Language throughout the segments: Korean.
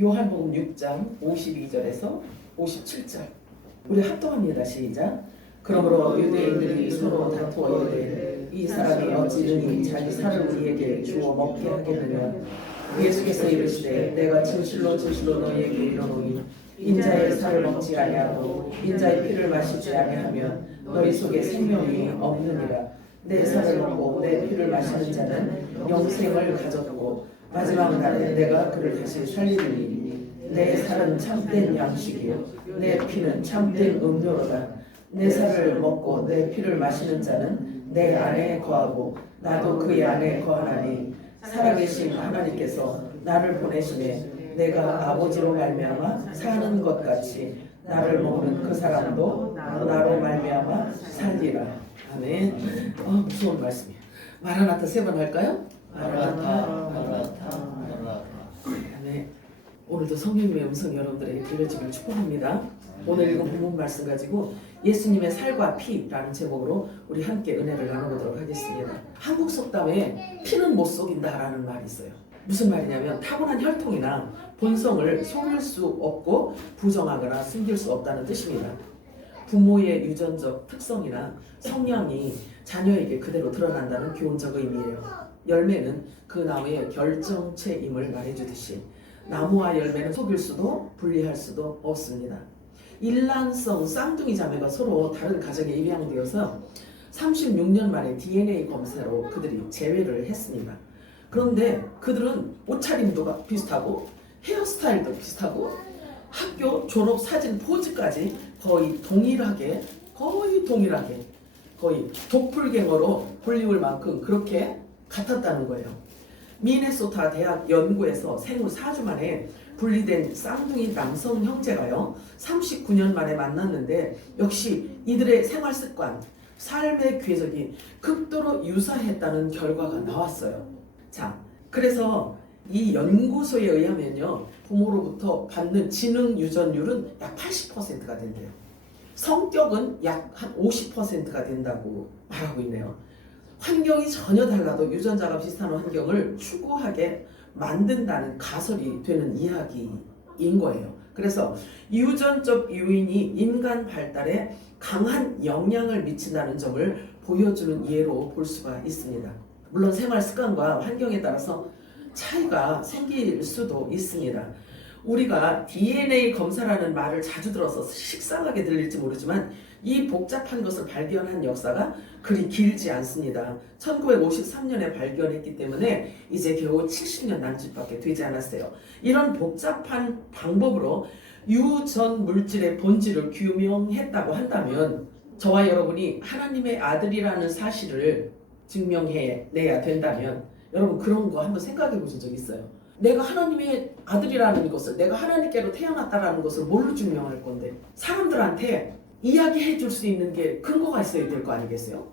요한복음 6장 52절에서 57절. 우리 합동합니다. 시작. 그러므로 유대인들이 서로 다투어 이르되 이 사람이 어찌 능히 자기 살을 우리에게 주어 먹게 하겠느냐. 예수께서 이르시되 내가 진실로 진실로 너희에게 이르노니 인자의 살을 먹지 아니하고 인자의 피를 마시지 아니하면 너희 속에 생명이 없느니라. 내 살을 먹고 내 피를 마시는 자는 영생을 가졌고 마지막 날에 내가 그를 다시 살리리니 내 살은 참된 양식이요 내 피는 참된 음료로다. 내 살을 먹고 내 피를 마시는 자는 내 안에 거하고 나도 그의 안에 거하나니 살아계신 하나님께서 나를 보내시매 내가 아버지로 말미암아 사는 것 같이 나를 먹는 그 사람도 나로 말미암아 살리라. 아멘. 무서운 말씀이에요. 마라나타 3번 할까요? 마라나타, 마라나타, 마라나타. 아멘. 오늘도 성령님의 음성이 여러분들에게 들려지길 축복합니다. 오늘 읽은 본문 말씀 가지고 예수님의 살과 피라는 제목으로 우리 함께 은혜를 나눠보도록 하겠습니다. 한국 속담에 피는 못 속인다라는 말이 있어요. 무슨 말이냐면 타고난 혈통이나 본성을 속일 수 없고 부정하거나 숨길 수 없다는 뜻입니다. 부모의 유전적 특성이나 성향이 자녀에게 그대로 드러난다는 교훈적 의미예요. 열매는 그 나무의 결정체임을 말해주듯이 나무와 열매는 속일 수도 분리할 수도 없습니다. 일란성 쌍둥이 자매가 서로 다른 가정에 입양되어서 36년 만에 DNA 검사로 그들이 재회를 했습니다. 그런데 그들은 옷차림도 비슷하고 헤어스타일도 비슷하고 학교 졸업 사진 포즈까지 거의 동일하게 거의 도플갱어로 불리울 만큼 그렇게 같았다는 거예요. 미네소타 대학 연구에서 생후 4주 만에 분리된 쌍둥이 남성 형제가요 39년 만에 만났는데 역시 이들의 생활 습관, 삶의 궤적이 극도로 유사했다는 결과가 나왔어요. 자, 그래서 이 연구소에 의하면요 부모로부터 받는 지능 유전율은 약 80%가 된대요. 성격은 약 한 50%가 된다고 말하고 있네요. 환경이 전혀 달라도 유전자가 비슷한 환경을 추구하게 만든다는 가설이 되는 이야기인 거예요. 그래서 유전적 요인이 인간 발달에 강한 영향을 미친다는 점을 보여주는 예로 볼 수가 있습니다. 물론 생활 습관과 환경에 따라서 차이가 생길 수도 있습니다. 우리가 DNA 검사라는 말을 자주 들어서 식상하게 들릴지 모르지만 이 복잡한 것을 발견한 역사가 그리 길지 않습니다. 1953년에 발견했기 때문에 이제 겨우 70년 남짓밖에 되지 않았어요. 이런 복잡한 방법으로 유전 물질의 본질을 규명했다고 한다면 저와 여러분이 하나님의 아들이라는 사실을 증명해내야 된다면 여러분 그런 거 한번 생각해 보신 적 있어요? 내가 하나님의 아들이라는 것을, 내가 하나님께로 태어났다라는 것을 뭘로 증명할 건데 사람들한테 이야기해 줄 수 있는 게 근거가 있어야 될 거 아니겠어요?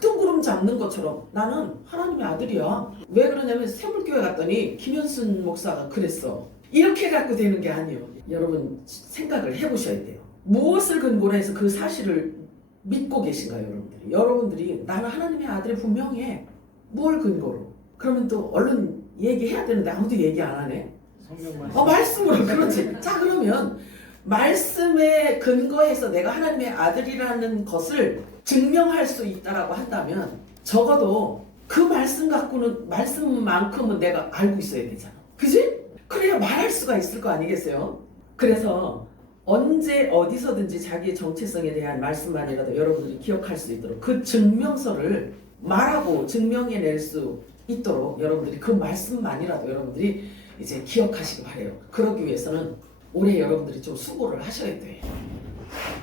뜬구름 잡는 것처럼 나는 하나님의 아들이야. 왜 그러냐면 새물교회 갔더니 김현순 목사가 그랬어. 이렇게 갖고 되는 게 아니에요. 여러분 생각을 해보셔야 돼요. 무엇을 근거로 해서 그 사실을 믿고 계신가요? 여러분들이 나는 하나님의 아들이 분명해. 뭘 근거로? 그러면 또 얼른 얘기해야 되는데 아무도 얘기 안 하네. 말씀으로. 그렇지. 자, 그러면 말씀에 근거해서 내가 하나님의 아들이라는 것을 증명할 수 있다라고 한다면 적어도 그 말씀 갖고는 말씀만큼은 내가 알고 있어야 되잖아. 그지? 그래야 말할 수가 있을 거 아니겠어요? 그래서 언제 어디서든지 자기의 정체성에 대한 말씀만이라도 여러분들이 기억할 수 있도록 그 증명서를 말하고 증명해낼 수 있도록 여러분들이 그 말씀만이라도 여러분들이 이제 기억하시기 바래요. 그러기 위해서는 올해 여러분들이 좀 수고를 하셔야 돼요.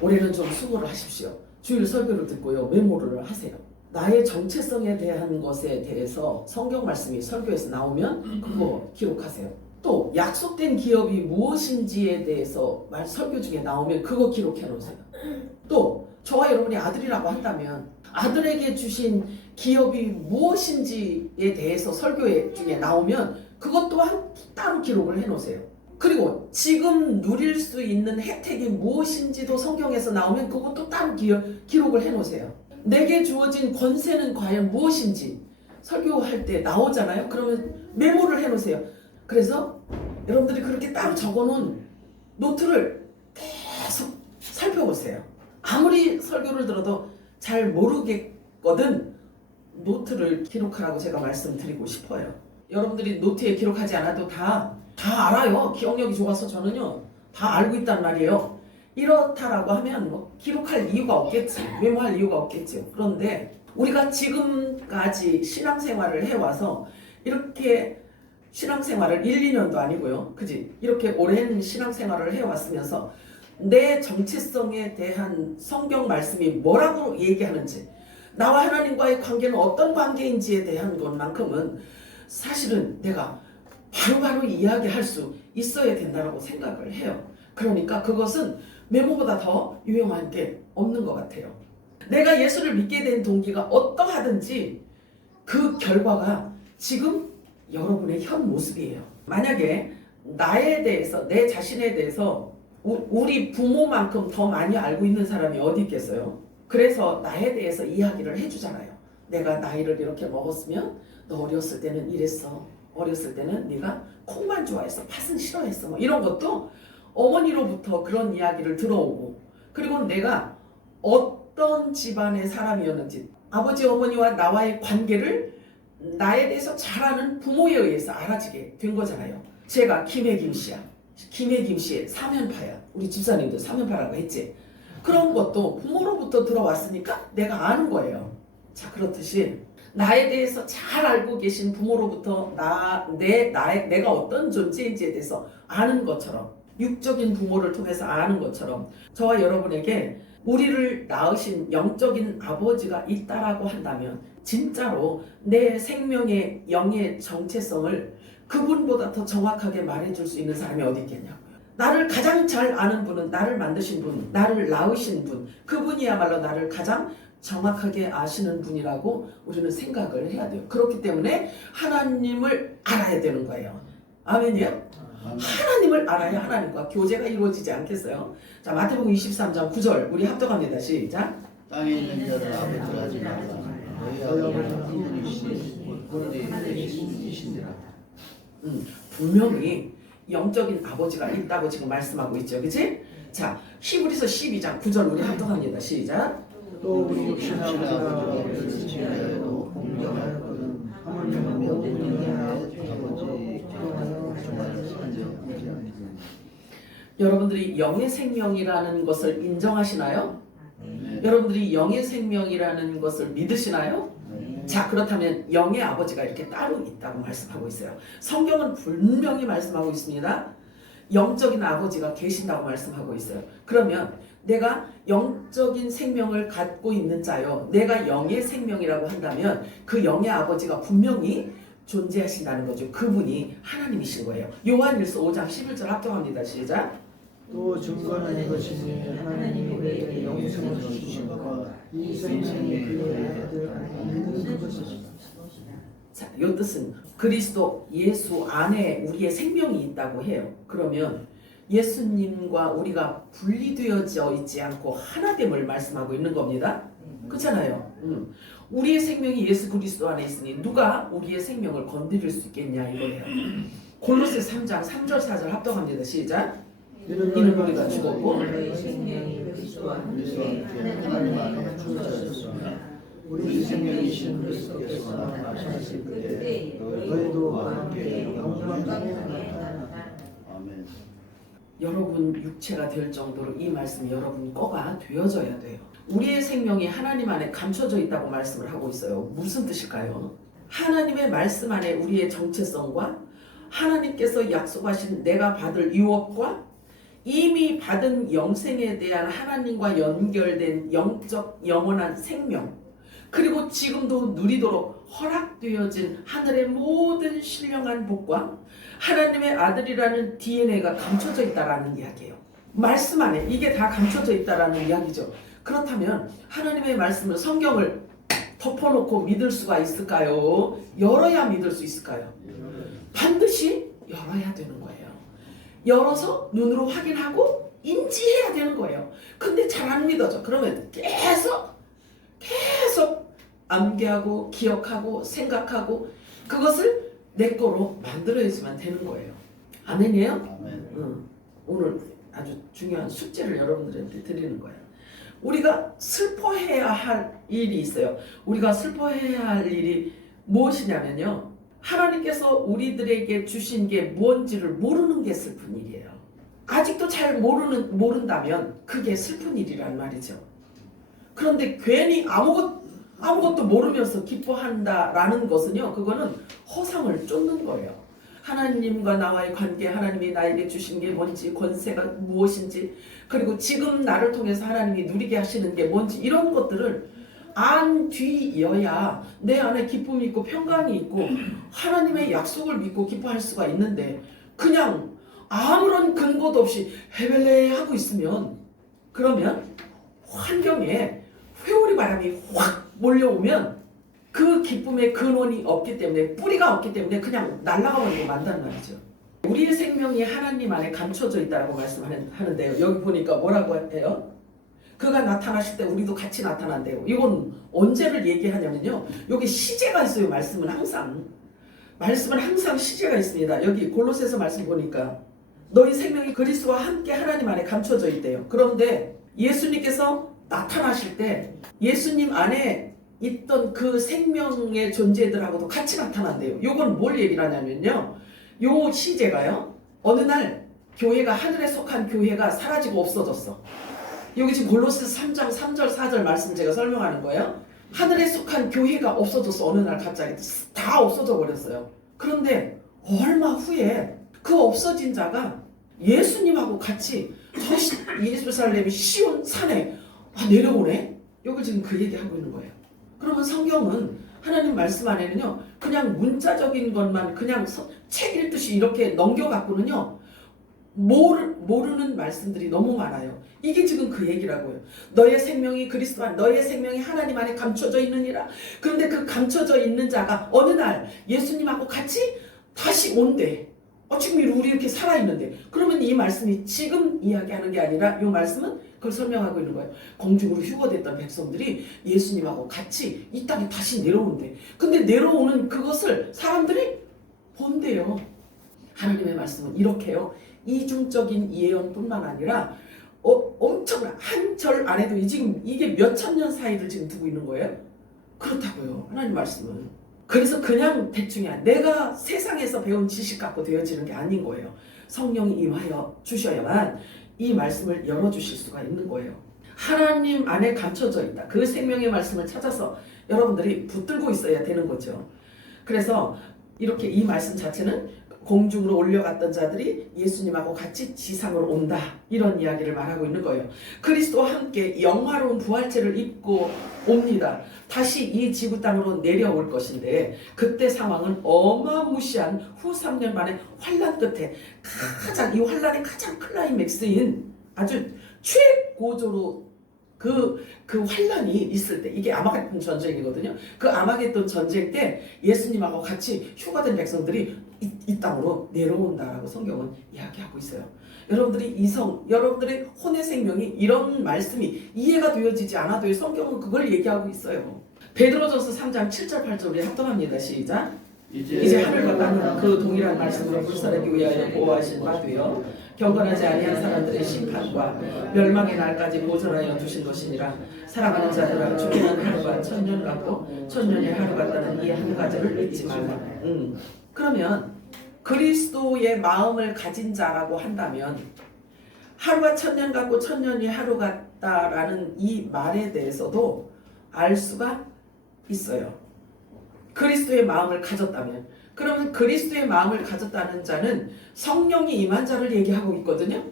올해는 좀 수고를 하십시오. 주일 설교를 듣고요 메모를 하세요. 나의 정체성에 대한 것에 대해서 성경 말씀이 설교에서 나오면 그거 기록하세요. 또 약속된 기업이 무엇인지에 대해서 설교 중에 나오면 그거 기록해 놓으세요. 또 저와 여러분이 아들이라고 한다면 아들에게 주신 기업이 무엇인지에 대해서 설교 중에 나오면 그것 또한 따로 기록을 해 놓으세요. 그리고 지금 누릴 수 있는 혜택이 무엇인지도 성경에서 나오면 그것도 따로 기록을 해 놓으세요. 내게 주어진 권세는 과연 무엇인지 설교할 때 나오잖아요. 그러면 메모를 해 놓으세요. 그래서 여러분들이 그렇게 따로 적어놓은 노트를 계속 살펴보세요. 아무리 설교를 들어도 잘 모르겠거든 노트를 기록하라고 제가 말씀드리고 싶어요. 여러분들이 노트에 기록하지 않아도 다 알아요. 기억력이 좋아서 저는요 다 알고 있단 말이에요. 이렇다라고 하면 뭐 기록할 이유가 없겠지, 메모할 이유가 없겠죠. 그런데 우리가 지금까지 신앙생활을 해와서 이렇게 신앙생활을 1, 2년도 아니고요. 그지? 이렇게 오랜 신앙생활을 해왔으면서 내 정체성에 대한 성경 말씀이 뭐라고 얘기하는지, 나와 하나님과의 관계는 어떤 관계인지에 대한 것만큼은 사실은 내가 바로바로 이야기할 수 있어야 된다고 생각을 해요. 그러니까 그것은 메모보다 더 유용한 게 없는 것 같아요. 내가 예수를 믿게 된 동기가 어떠하든지 그 결과가 지금 여러분의 현 모습이에요. 만약에 나에 대해서, 내 자신에 대해서 우리 부모만큼 더 많이 알고 있는 사람이 어디 있겠어요? 그래서 나에 대해서 이야기를 해주잖아요. 내가 나이를 이렇게 먹었으면 너 어렸을 때는 이랬어. 어렸을 때는 네가 콩만 좋아했어. 팥은 싫어했어. 뭐 이런 것도 어머니로부터 그런 이야기를 들어오고, 그리고 내가 어떤 집안의 사람이었는지, 아버지 어머니와 나와의 관계를 나에 대해서 잘 아는 부모에 의해서 알아지게 된 거잖아요. 제가 김혜김씨야. 김혜김씨의 사면파야. 우리 집사님도 사면파라고 했지. 그런 것도 부모로부터 들어왔으니까 내가 아는 거예요. 자, 그렇듯이 나에 대해서 잘 알고 계신 부모로부터 내가 어떤 존재인지에 대해서 아는 것처럼, 육적인 부모를 통해서 아는 것처럼 저와 여러분에게 우리를 낳으신 영적인 아버지가 있다라고 한다면 진짜로 내 생명의 영의 정체성을 그분보다 더 정확하게 말해줄 수 있는 사람이 어디 있겠냐고요. 나를 가장 잘 아는 분은 나를 만드신 분, 나를 낳으신 분, 그분이야말로 나를 가장 정확하게 아시는 분이라고 우리는 생각을 해야 돼요. 그렇기 때문에 하나님을 알아야 되는 거예요. 아멘이요? 하나님을 알아야 하나님과 교제가 이루어지지 않겠어요? 자, 마태복음 23장 9절 우리 합독합니다. 시작. 땅에 있는 자를 아버지라 하지 말라. 너희 아버지는 한 분이시니 오직 하나님이신지라. 분명히 영적인 아버지가 있다고 지금 말씀하고 있죠. 그치? 자, 히브리서 12장 9절 우리 합독합니다. 시작. 또 우리 육신의 아버지가 우리를 지혜하여도 공경하였거든 하물며 모든 영의 아버지 기도하여 정말 산지하지 아니하니. 여러분들이 영의 생명이라는 것을 인정하시나요? 여러분들이 영의 생명이라는 것을 믿으시나요? 자, 그렇다면 영의 아버지가 이렇게 따로 있다고 말씀하고 있어요. 성경은 분명히 말씀하고 있습니다. 영적인 아버지가 계신다고 말씀하고 있어요. 그러면 내가 영적인 생명을 갖고 있는 자요, 내가 영의 생명이라고 한다면 그 영의 아버지가 분명히 존재하신다는 거죠. 그분이 하나님이신 거예요. 요한일서 5장 11절 합독합니다. 시작. 또 증거는 이것이니 하나님이 우리에게 영생을 주신 것과 이 생명이 그의 아들 안에 있는 것이다. 자, 이 뜻은 그리스도 예수 안에 우리의 생명이 있다고 해요. 그러면 예수님과 우리가 분리되어져 있지 않고 하나됨을 말씀하고 있는 겁니다. 그렇잖아요. 우리의 생명이 예수 그리스도 안에 있으니 누가 우리의 생명을 건드릴 수 있겠냐 이거예요. 골로새 3장 3절 4절 합독합니다. 시작. 이는 우리가 죽었고 생명이 그리스도 안에 하나님 안에 주어졌으나 우리 생명이신 그리스도께서 나타나실 그때 너희도 함께 영광 중에 나타나라. 아멘. 여러분 육체가 될 정도로 이 말씀이 여러분 거가 되어져야 돼요. 우리의 생명이 하나님 안에 감춰져 있다고 말씀을 하고 있어요. 무슨 뜻일까요? 하나님의 말씀 안에 우리의 정체성과 하나님께서 약속하신 내가 받을 유업과 이미 받은 영생에 대한 하나님과 연결된 영적 영원한 생명, 그리고 지금도 누리도록 허락되어진 하늘의 모든 신령한 복과 하나님의 아들이라는 DNA가 감춰져 있다라는 이야기예요. 말씀 안에 이게 다 감춰져 있다라는 이야기죠. 그렇다면 하나님의 말씀을, 성경을 덮어놓고 믿을 수가 있을까요? 열어야 믿을 수 있을까요? 반드시 열어야 되는 거예요. 열어서 눈으로 확인하고 인지해야 되는 거예요. 근데 잘 안 믿어져. 그러면 계속 암기하고 기억하고 생각하고 그것을 내 거로 만들어야지만 되는 거예요. 아멘이에요? 아멘. 오늘 아주 중요한 숙제를 여러분들한테 드리는 거예요. 우리가 슬퍼해야 할 일이 있어요. 우리가 슬퍼해야 할 일이 무엇이냐면요. 하나님께서 우리들에게 주신 게 무엇인지를 모르는 게 슬픈 일이에요. 아직도 잘 모른다면 그게 슬픈 일이란 말이죠. 그런데 괜히 아무것도 모르면서 기뻐한다라는 것은요, 그거는 허상을 쫓는 거예요. 하나님과 나와의 관계, 하나님이 나에게 주신 게 뭔지, 권세가 무엇인지, 그리고 지금 나를 통해서 하나님이 누리게 하시는 게 뭔지, 이런 것들을 안 뒤여야 내 안에 기쁨이 있고 평강이 있고 하나님의 약속을 믿고 기뻐할 수가 있는데, 그냥 아무런 근거도 없이 헤벨레 하고 있으면, 그러면 환경에 회오리 바람이 확 몰려오면 그 기쁨의 근원이 없기 때문에, 뿌리가 없기 때문에 그냥 날아가 버리고 만다는 말이죠. 우리의 생명이 하나님 안에 감춰져 있다고 말씀하는데요. 여기 보니까 뭐라고 해요? 그가 나타나실 때 우리도 같이 나타난대요. 이건 언제를 얘기하냐면요. 여기 시제가 있어요. 말씀은 항상 시제가 있습니다. 여기 골로새서 말씀 보니까 너희 생명이 그리스도와 함께 하나님 안에 감춰져 있대요. 그런데 예수님께서 나타나실 때 예수님 안에 있던 그 생명의 존재들하고도 같이 나타난대요. 요건 뭘 얘기를 하냐면요. 요 시제가요. 어느 날 교회가, 하늘에 속한 교회가 사라지고 없어졌어. 여기 지금 골로새 3장 3절 4절 말씀 제가 설명하는 거예요. 하늘에 속한 교회가 없어졌어. 어느 날 갑자기 다 없어져 버렸어요. 그런데 얼마 후에 그 없어진 자가 예수님하고 같이 저 예루살렘 시온 산에 내려오네? 여기 지금 그 얘기하고 있는 거예요. 그러면 성경은, 하나님 말씀 안에는요, 그냥 문자적인 것만 그냥 책 읽듯이 이렇게 넘겨갖고는요, 모르는 말씀들이 너무 많아요. 이게 지금 그 얘기라고요. 너의 생명이 그리스도 안, 너의 생명이 하나님 안에 감춰져 있느니라. 그런데 그 감춰져 있는 자가 어느 날 예수님하고 같이 다시 온대. 지금 우리 이렇게 살아있는데, 그러면 이 말씀이 지금 이야기하는 게 아니라 이 말씀은 그걸 설명하고 있는 거예요. 공중으로 휴거됐던 백성들이 예수님하고 같이 이 땅에 다시 내려온대. 근데 내려오는 그것을 사람들이 본대요. 하나님의 말씀은 이렇게요. 이중적인 예언뿐만 아니라 엄청난 한 절 안에도 지금 이게 몇천 년 사이를 지금 두고 있는 거예요. 그렇다고요. 하나님 말씀은. 그래서 그냥 대충이 내가 세상에서 배운 지식 갖고 되어지는 게 아닌 거예요. 성령이 임하여 주셔야만 이 말씀을 열어주실 수가 있는 거예요. 하나님 안에 감춰져 있다. 그 생명의 말씀을 찾아서 여러분들이 붙들고 있어야 되는 거죠. 그래서 이렇게 이 말씀 자체는 공중으로 올려갔던 자들이 예수님하고 같이 지상으로 온다, 이런 이야기를 말하고 있는 거예요. 그리스도와 함께 영화로운 부활체를 입고 옵니다. 다시 이 지구 땅으로 내려올 것인데, 그때 상황은 어마무시한 후 3년 만에 환란 끝에 이 환란의 가장 클라이맥스인 아주 최고조로 그 환란이 있을 때, 이게 아마겟돈 전쟁이거든요. 그 아마겟돈 전쟁 때 예수님하고 같이 휴가된 백성들이 이 땅으로 내려온다라고 성경은 이야기하고 있어요. 여러분들의 혼의 생명이, 이런 말씀이 이해가 되어지지 않아도 성경은 그걸 얘기하고 있어요. 베드로전서 3장 7절 8절 우리 합동합니다. 시작. 이제 하늘과 땅은 그 동일한 말씀으로 불사르기 위하여 보호하신 바 되어 경건하지 아니한 사람들의 심판과 멸망의 날까지 보존하여 두신 것이니라. 사랑하는 자들아, 죽기는 하루가 천년 같고 천년이 하루 같다는 이 한 가지를 잊지 말라. 그러면 그리스도의 마음을 가진 자라고 한다면, 하루가 천년 같고 천년이 하루 같다라는 이 말에 대해서도 알 수가 있어요. 그리스도의 마음을 가졌다면. 그러면 그리스도의 마음을 가졌다는 자는 성령이 임한 자를 얘기하고 있거든요.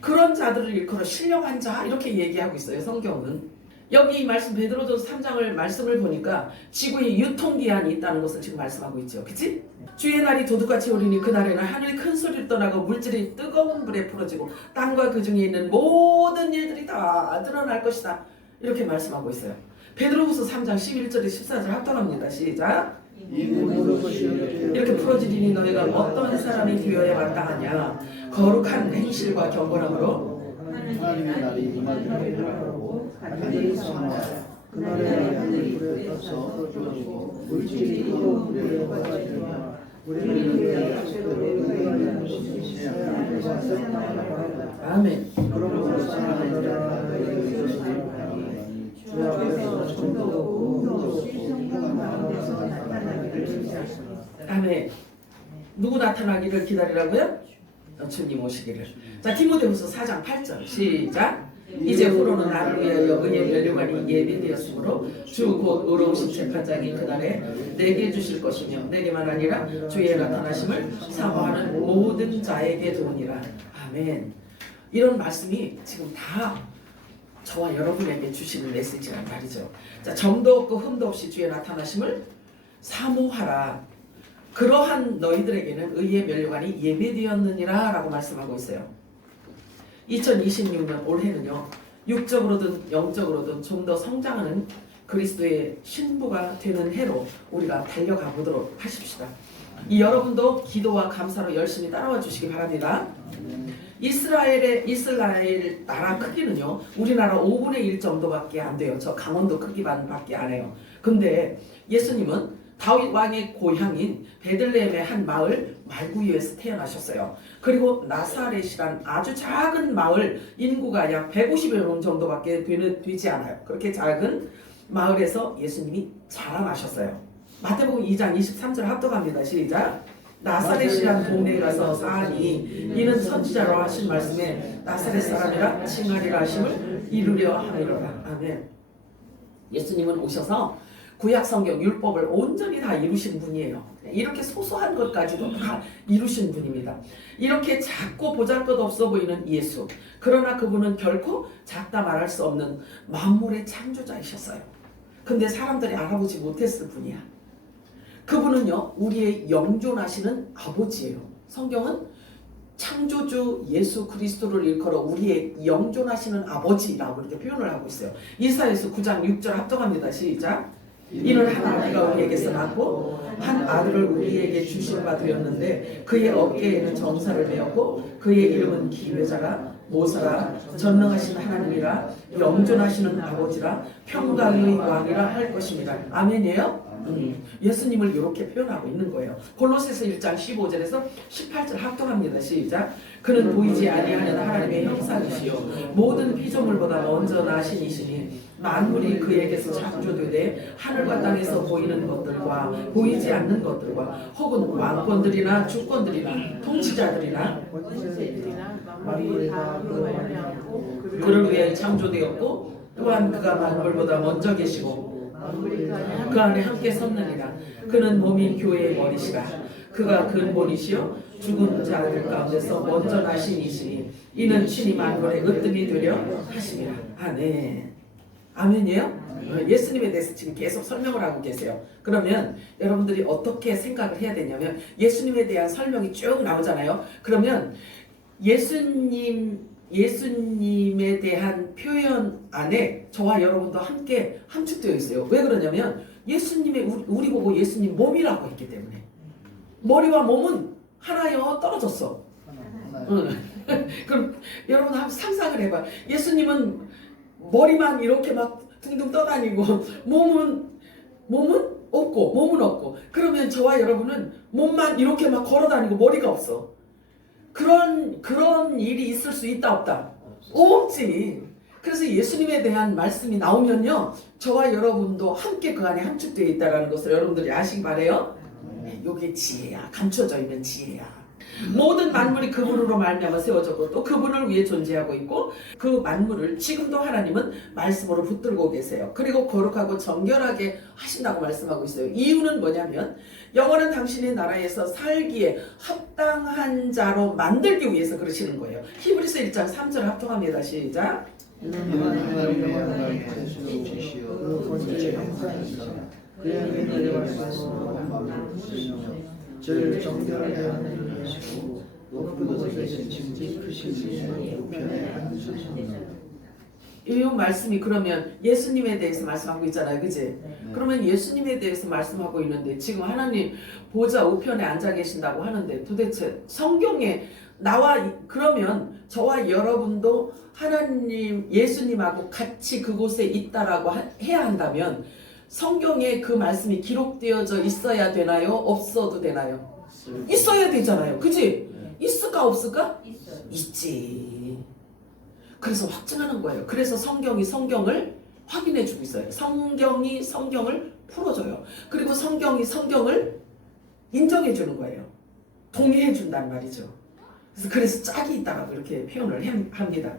그런 자들을 일컬어 신령한 자, 이렇게 얘기하고 있어요. 성경은. 여기 이 말씀 베드로전서 3장을 말씀을 보니까 지구에 유통기한이 있다는 것을 지금 말씀하고 있죠. 그치? 주의 날이 도둑같이 오리니 그날에는 하늘이 큰 소리를 떠나고 물질이 뜨거운 불에 풀어지고 땅과 그 중에 있는 모든 일들이 다 드러날 것이다, 이렇게 말씀하고 있어요. 베드로후서 3장 11절에 14절 합독합니다. 시작. 이렇게 풀어지리니 너희가 어떤 사람이 되어야 마땅하냐. 거룩한 행실과 경건함으로 하나님의 날이 임하리라고 하늘이 성하라. 그날에 하늘이 불에 떠서 풀어지고 물질이 뜨거운 불에 퍼지리라. 우리를 약속대로 은혜를 주시니 하나님과 사랑하라. 아멘. 그러므로 사랑하라. 주 앞에서 좀더 없고 평강 가운데서 나타나기를 기대하시니. 아멘. 누구 나타나기를 기다리라고요? 주님 오시기를. 자, 디모데후서 4장 8절 시작. 이제 후로는 나를 위하여 은혜 면류관이 예비되었으므로 주 곧 의로우신 재판장이 그날에 내게 주실 것이며 내게만 아니라 주의 나타나심을 사모하는 모든 자에게 도우니라. 아멘. 이런 말씀이 지금 다 저와 여러분에게 주시는 메시지란 말이죠. 자, 점도 없고 흠도 없이 주의 나타나심을 사모하라. 그러한 너희들에게는 의의 면류관이 예비되었느니라 라고 말씀하고 있어요. 2026년 올해는요, 육적으로든 영적으로든 좀 더 성장하는 그리스도의 신부가 되는 해로 우리가 달려가 보도록 하십시다. 이 여러분도 기도와 감사로 열심히 따라와 주시기 바랍니다. 이스라엘 나라 크기는요, 우리나라 5분의 1 정도밖에 안 돼요. 저 강원도 크기만밖에 안 해요. 근데 예수님은 다윗 왕의 고향인 베들레헴의 한 마을 말구유에서 태어나셨어요. 그리고 나사렛이란 아주 작은 마을, 인구가 약 150여 명 정도밖에 되지 않아요. 그렇게 작은 마을에서 예수님이 자라나셨어요. 마태복음 2장 23절 합독합니다. 시작. 나사렛이란 동네에 가서 사니 이는 선지자로 하신 말씀에 나사렛 사람이라 칭하리라 하심을 이루려 함이로라. 아멘. 예수님은 오셔서 구약 성경 율법을 온전히 다 이루신 분이에요. 이렇게 소소한 것까지도 다 이루신 분입니다. 이렇게 작고 보잘것없어 보이는 예수, 그러나 그분은 결코 작다 말할 수 없는 만물의 창조자이셨어요. 근데 사람들이 알아보지 못했을 분이야. 그분은요, 우리의 영존하시는 아버지예요. 성경은 창조주 예수 그리스도를 일컬어 우리의 영존하시는 아버지라고 이렇게 표현을 하고 있어요. 이사야서 9장 6절 합독합니다. 시작. 이는 한 아기가 우리에게서 낳고 한 아들을 우리에게 주신 바 되었는데 그의 어깨에는 정사를 메었고 그의 이름은 기묘자라 모사라 전능하신 하나님이라 영존하시는 아버지라 평강의 왕이라 할 것입니다. 아멘이에요? 예수님을 이렇게 표현하고 있는 거예요. 골로새서 1장 15절에서 18절 합독합니다. 시작. 그는 보이지 아니하는 하나님의 형상이시요 모든 피조물보다 먼저 나신 이시니 만물이 그에게서 창조되되 하늘과 땅에서 보이는 것들과 보이지 않는 것들과 혹은 왕권들이나 주권들이나 통치자들이나 그를 위해 창조되었고 또한 그가 만물보다 먼저 계시고 그 안에 함께 섰느니라. 그는 몸인 교회의 머리시라. 그가 근본이시요 죽은 자들 가운데서 먼저 나신 이시니 이는 신이 만물의 으뜸이 되려 하심이라. 아멘. 아멘이에요? 예수님에 대해서 지금 계속 설명을 하고 계세요. 그러면 여러분들이 어떻게 생각을 해야 되냐면 예수님에 대한 설명이 쭉 나오잖아요. 그러면 예수님에 대한 표현 안에 저와 여러분도 함께 함축되어 있어요. 왜 그러냐면 예수님의 우리 보고 예수님 몸이라고 했기 때문에 머리와 몸은 하나여 떨어졌어. 그럼 여러분 한번 상상을 해봐. 예수님은 머리만 이렇게 막 둥둥 떠다니고 몸은 없고 그러면 저와 여러분은 몸만 이렇게 막 걸어다니고 머리가 없어. 그런 일이 있을 수 있다 없다? 없지. 그래서 예수님에 대한 말씀이 나오면요 저와 여러분도 함께 그 안에 함축되어 있다는 것을 여러분들이 아시기 바래요. 이게 지혜야. 감춰져 있는 지혜야. 모든 만물이 그분으로 말미암아 세워졌고 또 그분을 위해 존재하고 있고 그 만물을 지금도 하나님은 말씀으로 붙들고 계세요. 그리고 거룩하고 정결하게 하신다고 말씀하고 있어요. 이유는 뭐냐면 영원한 당신의 나라에서 살기에 합당한 자로 만들기 위해서 그러시는 거예요. 히브리서 1장 3절 합통합니다. 시작. 그의 말씀으로 저를 정결하게 하는 것이고 높은 곳에 계신 크신 분의 우편에 앉으셨습니다. 이 말씀이 그러면 예수님에 대해서 말씀하고 있잖아요. 그치? 그러면 예수님에 대해서 말씀하고 있는데 지금 하나님 보좌 우편에 앉아 계신다고 하는데 도대체 성경에 그러면 저와 여러분도 하나님 예수님하고 같이 그곳에 있다라고 해야 한다면 성경에 그 말씀이 기록되어져 있어야 되나요? 없어도 되나요? 있어야 되잖아요. 그지? 네. 있을까 없을까? 있어요. 있지. 그래서 확증하는 거예요. 그래서 성경이 성경을 확인해 주고 있어요. 성경이 성경을 풀어줘요. 그리고 성경이 성경을 인정해 주는 거예요. 동의해 준단 말이죠. 그래서 짝이 있다라고 이렇게 표현을 합니다.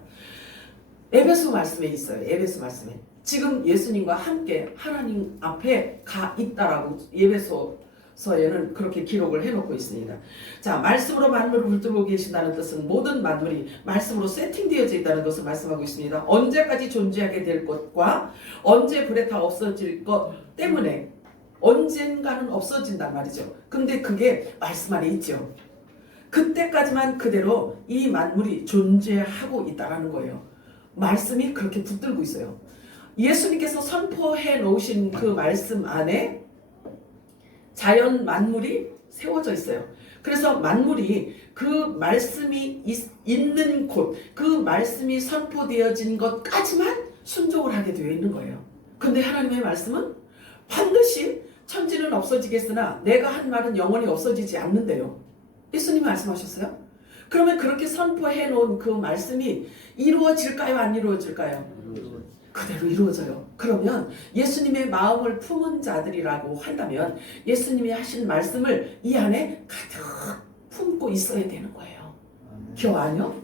에베소 말씀에 있어요. 에베소 말씀에. 지금 예수님과 함께 하나님 앞에 가 있다라고 에베소서에는 그렇게 기록을 해놓고 있습니다. 자, 말씀으로 만물을 붙들고 계신다는 뜻은 모든 만물이 말씀으로 세팅되어져 있다는 것을 말씀하고 있습니다. 언제까지 존재하게 될 것과 언제 불에 다 없어질 것 때문에 언젠가는 없어진단 말이죠. 근데 그게 말씀 안에 있죠. 그때까지만 그대로 이 만물이 존재하고 있다는 거예요. 말씀이 그렇게 붙들고 있어요. 예수님께서 선포해 놓으신 그 말씀 안에 자연 만물이 세워져 있어요. 그래서 만물이 그 말씀이 있는 곳, 그 말씀이 선포되어진 것까지만 순종을 하게 되어 있는 거예요. 근데 하나님의 말씀은 반드시 천지는 없어지겠으나 내가 한 말은 영원히 없어지지 않는데요. 예수님이 말씀하셨어요? 그러면 그렇게 선포해 놓은 그 말씀이 이루어질까요? 안 이루어질까요? 그대로 이루어져요. 그러면 예수님의 마음을 품은 자들이라고 한다면 예수님이 하신 말씀을 이 안에 가득 품고 있어야 되는 거예요. 기억 아니요?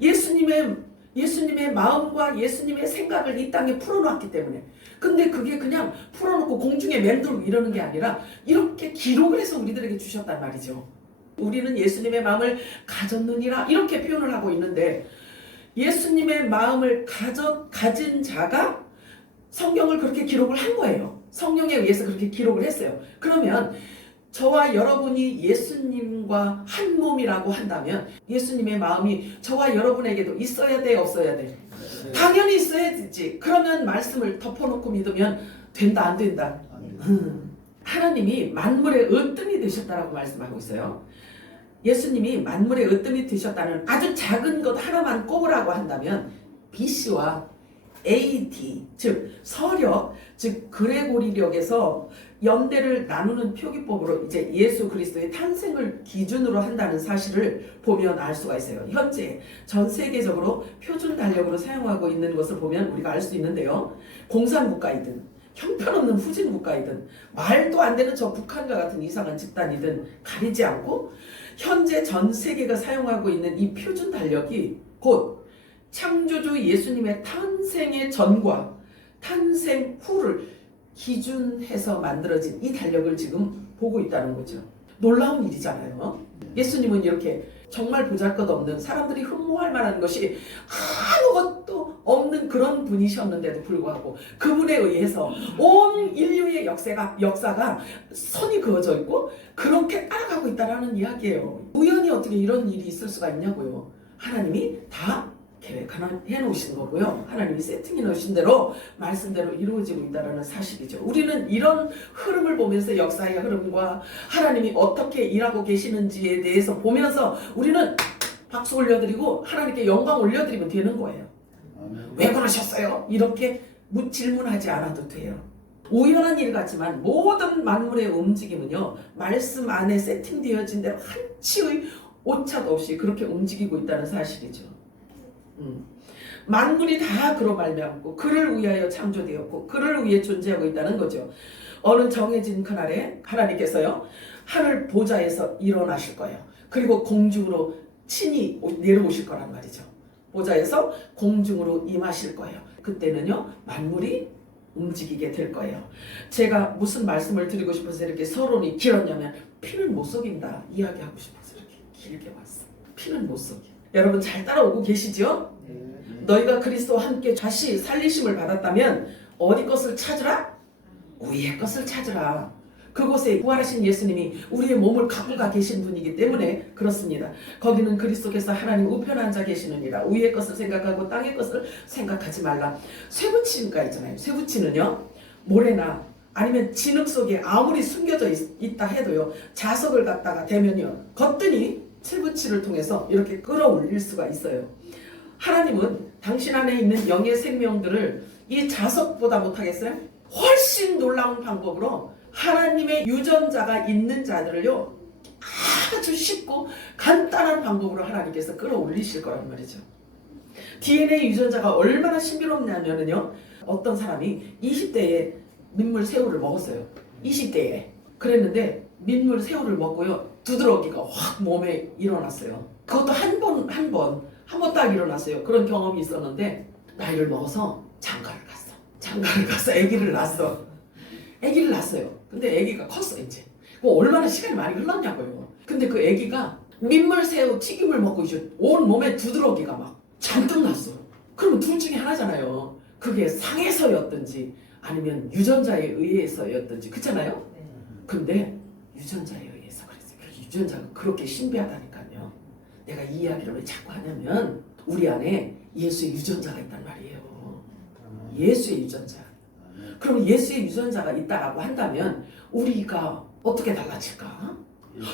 예수님의 마음과 예수님의 생각을 이 땅에 풀어놨기 때문에. 근데 그게 그냥 풀어놓고 공중에 맴돌고 이러는 게 아니라 이렇게 기록을 해서 우리들에게 주셨단 말이죠. 우리는 예수님의 마음을 가졌느니라 이렇게 표현을 하고 있는데 예수님의 마음을 가진 자가 성경을 그렇게 기록을 한 거예요. 성령에 의해서 그렇게 기록을 했어요. 그러면 저와 여러분이 예수님과 한 몸이라고 한다면 예수님의 마음이 저와 여러분에게도 있어야 돼, 없어야 돼? 당연히 있어야 되지. 그러면 말씀을 덮어놓고 믿으면 된다, 안 된다? 하나님이 만물의 으뜸이 되셨다라고 말씀하고 있어요. 예수님이 만물의 으뜸이 되셨다는 아주 작은 것 하나만 꼽으라고 한다면 BC와 AD, 즉 서력, 즉 그레고리력에서 연대를 나누는 표기법으로 이제 예수 그리스도의 탄생을 기준으로 한다는 사실을 보면 알 수가 있어요. 현재 전 세계적으로 표준 달력으로 사용하고 있는 것을 보면 우리가 알 수 있는데요. 공산국가이든 형편없는 후진국가이든 말도 안 되는 저 북한과 같은 이상한 집단이든 가리지 않고 현재 전 세계가 사용하고 있는 이 표준 달력이 곧 창조주 예수님의 탄생의 전과 탄생 후를 기준해서 만들어진 이 달력을 지금 보고 있다는 거죠. 놀라운 일이잖아요. 예수님은 이렇게 정말 보잘것없는 사람들이 흠모할 만한 것이 아무것도 없는 그런 분이셨는데도 불구하고 그분에 의해서 온 인류의 역사가 선이 그어져 있고 그렇게 따라가고 있다는 이야기예요. 우연히 어떻게 이런 일이 있을 수가 있냐고요. 하나님이 다 계획해 놓으신 거고요. 하나님이 세팅해 놓으신 대로 말씀대로 이루어지고 있다는 사실이죠. 우리는 이런 흐름을 보면서 역사의 흐름과 하나님이 어떻게 일하고 계시는지에 대해서 보면서 우리는 박수 올려드리고 하나님께 영광 올려드리면 되는 거예요. 왜 그러셨어요? 이렇게 질문하지 않아도 돼요. 우연한 일 같지만 모든 만물의 움직임은요 말씀 안에 세팅되어진 대로 한치의 오차도 없이 그렇게 움직이고 있다는 사실이죠. 만물이 다 그로 말미암고 그를 위하여 창조되었고 그를 위해 존재하고 있다는 거죠. 어느 정해진 그날에 하나님께서요 하늘 보좌에서 일어나실 거예요. 그리고 공중으로 친히 내려오실 거란 말이죠. 보좌에서 공중으로 임하실 거예요. 그때는요 만물이 움직이게 될 거예요. 제가 무슨 말씀을 드리고 싶어서 이렇게 서론이 길었냐면 피는 못 속인다 이야기하고 싶어서 이렇게 길게 왔어. 피는 못 속여. 여러분 잘 따라오고 계시죠? 너희가 그리스도와 함께 다시 살리심을 받았다면 어디 것을 찾으라? 위의 것을 찾으라. 그곳에 부활하신 예수님이 우리의 몸을 갖고 가 계신 분이기 때문에 그렇습니다. 거기는 그리스도께서 하나님 우편에 앉아 계시느니라. 위의 것을 생각하고 땅의 것을 생각하지 말라. 쇠붙이가 있잖아요. 쇠붙이는요 모래나 아니면 진흙 속에 아무리 숨겨져 있다 해도요 자석을 갖다가 대면요 걷더니 쇠붙이를 통해서 이렇게 끌어올릴 수가 있어요. 하나님은 당신 안에 있는 영의 생명들을 이 자석보다 못하겠어요? 훨씬 놀라운 방법으로 하나님의 유전자가 있는 자들을요 아주 쉽고 간단한 방법으로 하나님께서 끌어올리실 거란 말이죠. DNA 유전자가 얼마나 신비롭냐면요. 어떤 사람이 20대에 민물 새우를 먹었어요. 20대에. 그랬는데 민물 새우를 먹고요. 두드러기가 확 몸에 일어났어요. 그것도 한 번 딱 일어났어요. 그런 경험이 있었는데 나이를 먹어서 장가를 가서 아기를 낳았어. 아기를 낳았어요. 근데 아기가 컸어 이제. 얼마나 시간이 많이 흘렀냐고요. 근데 그 아기가 민물새우 튀김을 먹고 이제 온 몸에 두드러기가 막 잔뜩 났어. 그러면 둘 중에 하나잖아요. 그게 상해서였든지 아니면 유전자에 의해서였든지 그렇잖아요. 근데 유전자에 의해서 그랬어요. 유전자가 그렇게 신비하다니까요. 내가 이 이야기를 왜 자꾸 하냐면 우리 안에 예수의 유전자가 있단 말이에요. 예수의 유전자. 그럼 예수의 유전자가 있다라고 한다면 우리가 어떻게 달라질까?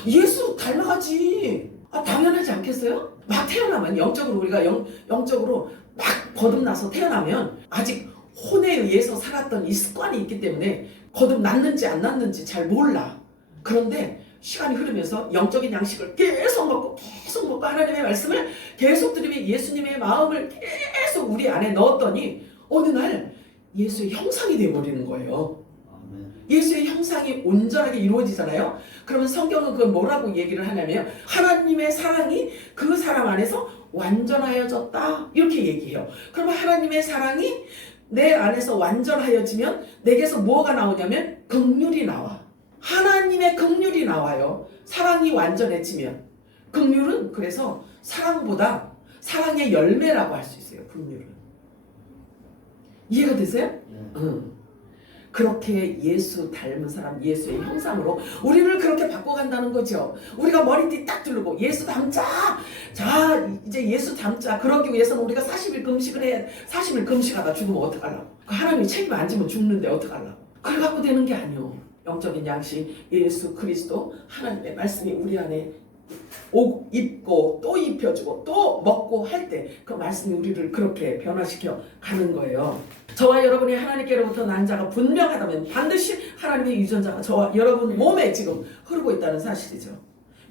예수 닮아가지. 당연하지 않겠어요? 막 태어나면 영적으로 우리가 영적으로 막 거듭나서 태어나면 아직 혼에 의해서 살았던 이 습관이 있기 때문에 거듭났는지 안 났는지 잘 몰라. 그런데 시간이 흐르면서 영적인 양식을 계속 먹고 하나님의 말씀을 계속 들으며 예수님의 마음을 계속 우리 안에 넣었더니 어느 날 예수의 형상이 되어버리는 거예요. 예수의 형상이 온전하게 이루어지잖아요. 그러면 성경은 그걸 뭐라고 얘기를 하냐면 하나님의 사랑이 그 사람 안에서 완전하여졌다 이렇게 얘기해요. 그러면 하나님의 사랑이 내 안에서 완전하여지면 내게서 뭐가 나오냐면 긍휼이 나와. 하나님의 긍휼이 나와요. 사랑이 완전해지면. 긍휼은 그래서 사랑보다 사랑의 열매라고 할 수 있어요. 긍휼은. 이해가 되세요? 응. 그렇게 예수 닮은 사람, 예수의 형상으로 우리를 그렇게 바꿔간다는 거죠. 우리가 머리띠 딱 두르고 예수 닮자. 자, 이제 예수 닮자. 그러기 위해서는 우리가 40일 금식을 해. 40일 금식하다 죽으면 어떡하려고. 하나님이 책임 안 지면 죽는데 어떡하려고. 그래 갖고 되는 게 아니오. 영적인 양식 예수 그리스도 하나님의 말씀이 우리 안에 입고 또 입혀주고 또 먹고 할 때 그 말씀이 우리를 그렇게 변화시켜 가는 거예요. 저와 여러분이 하나님께로부터 난 자가 분명하다면 반드시 하나님의 유전자가 저와 여러분 몸에 지금 흐르고 있다는 사실이죠.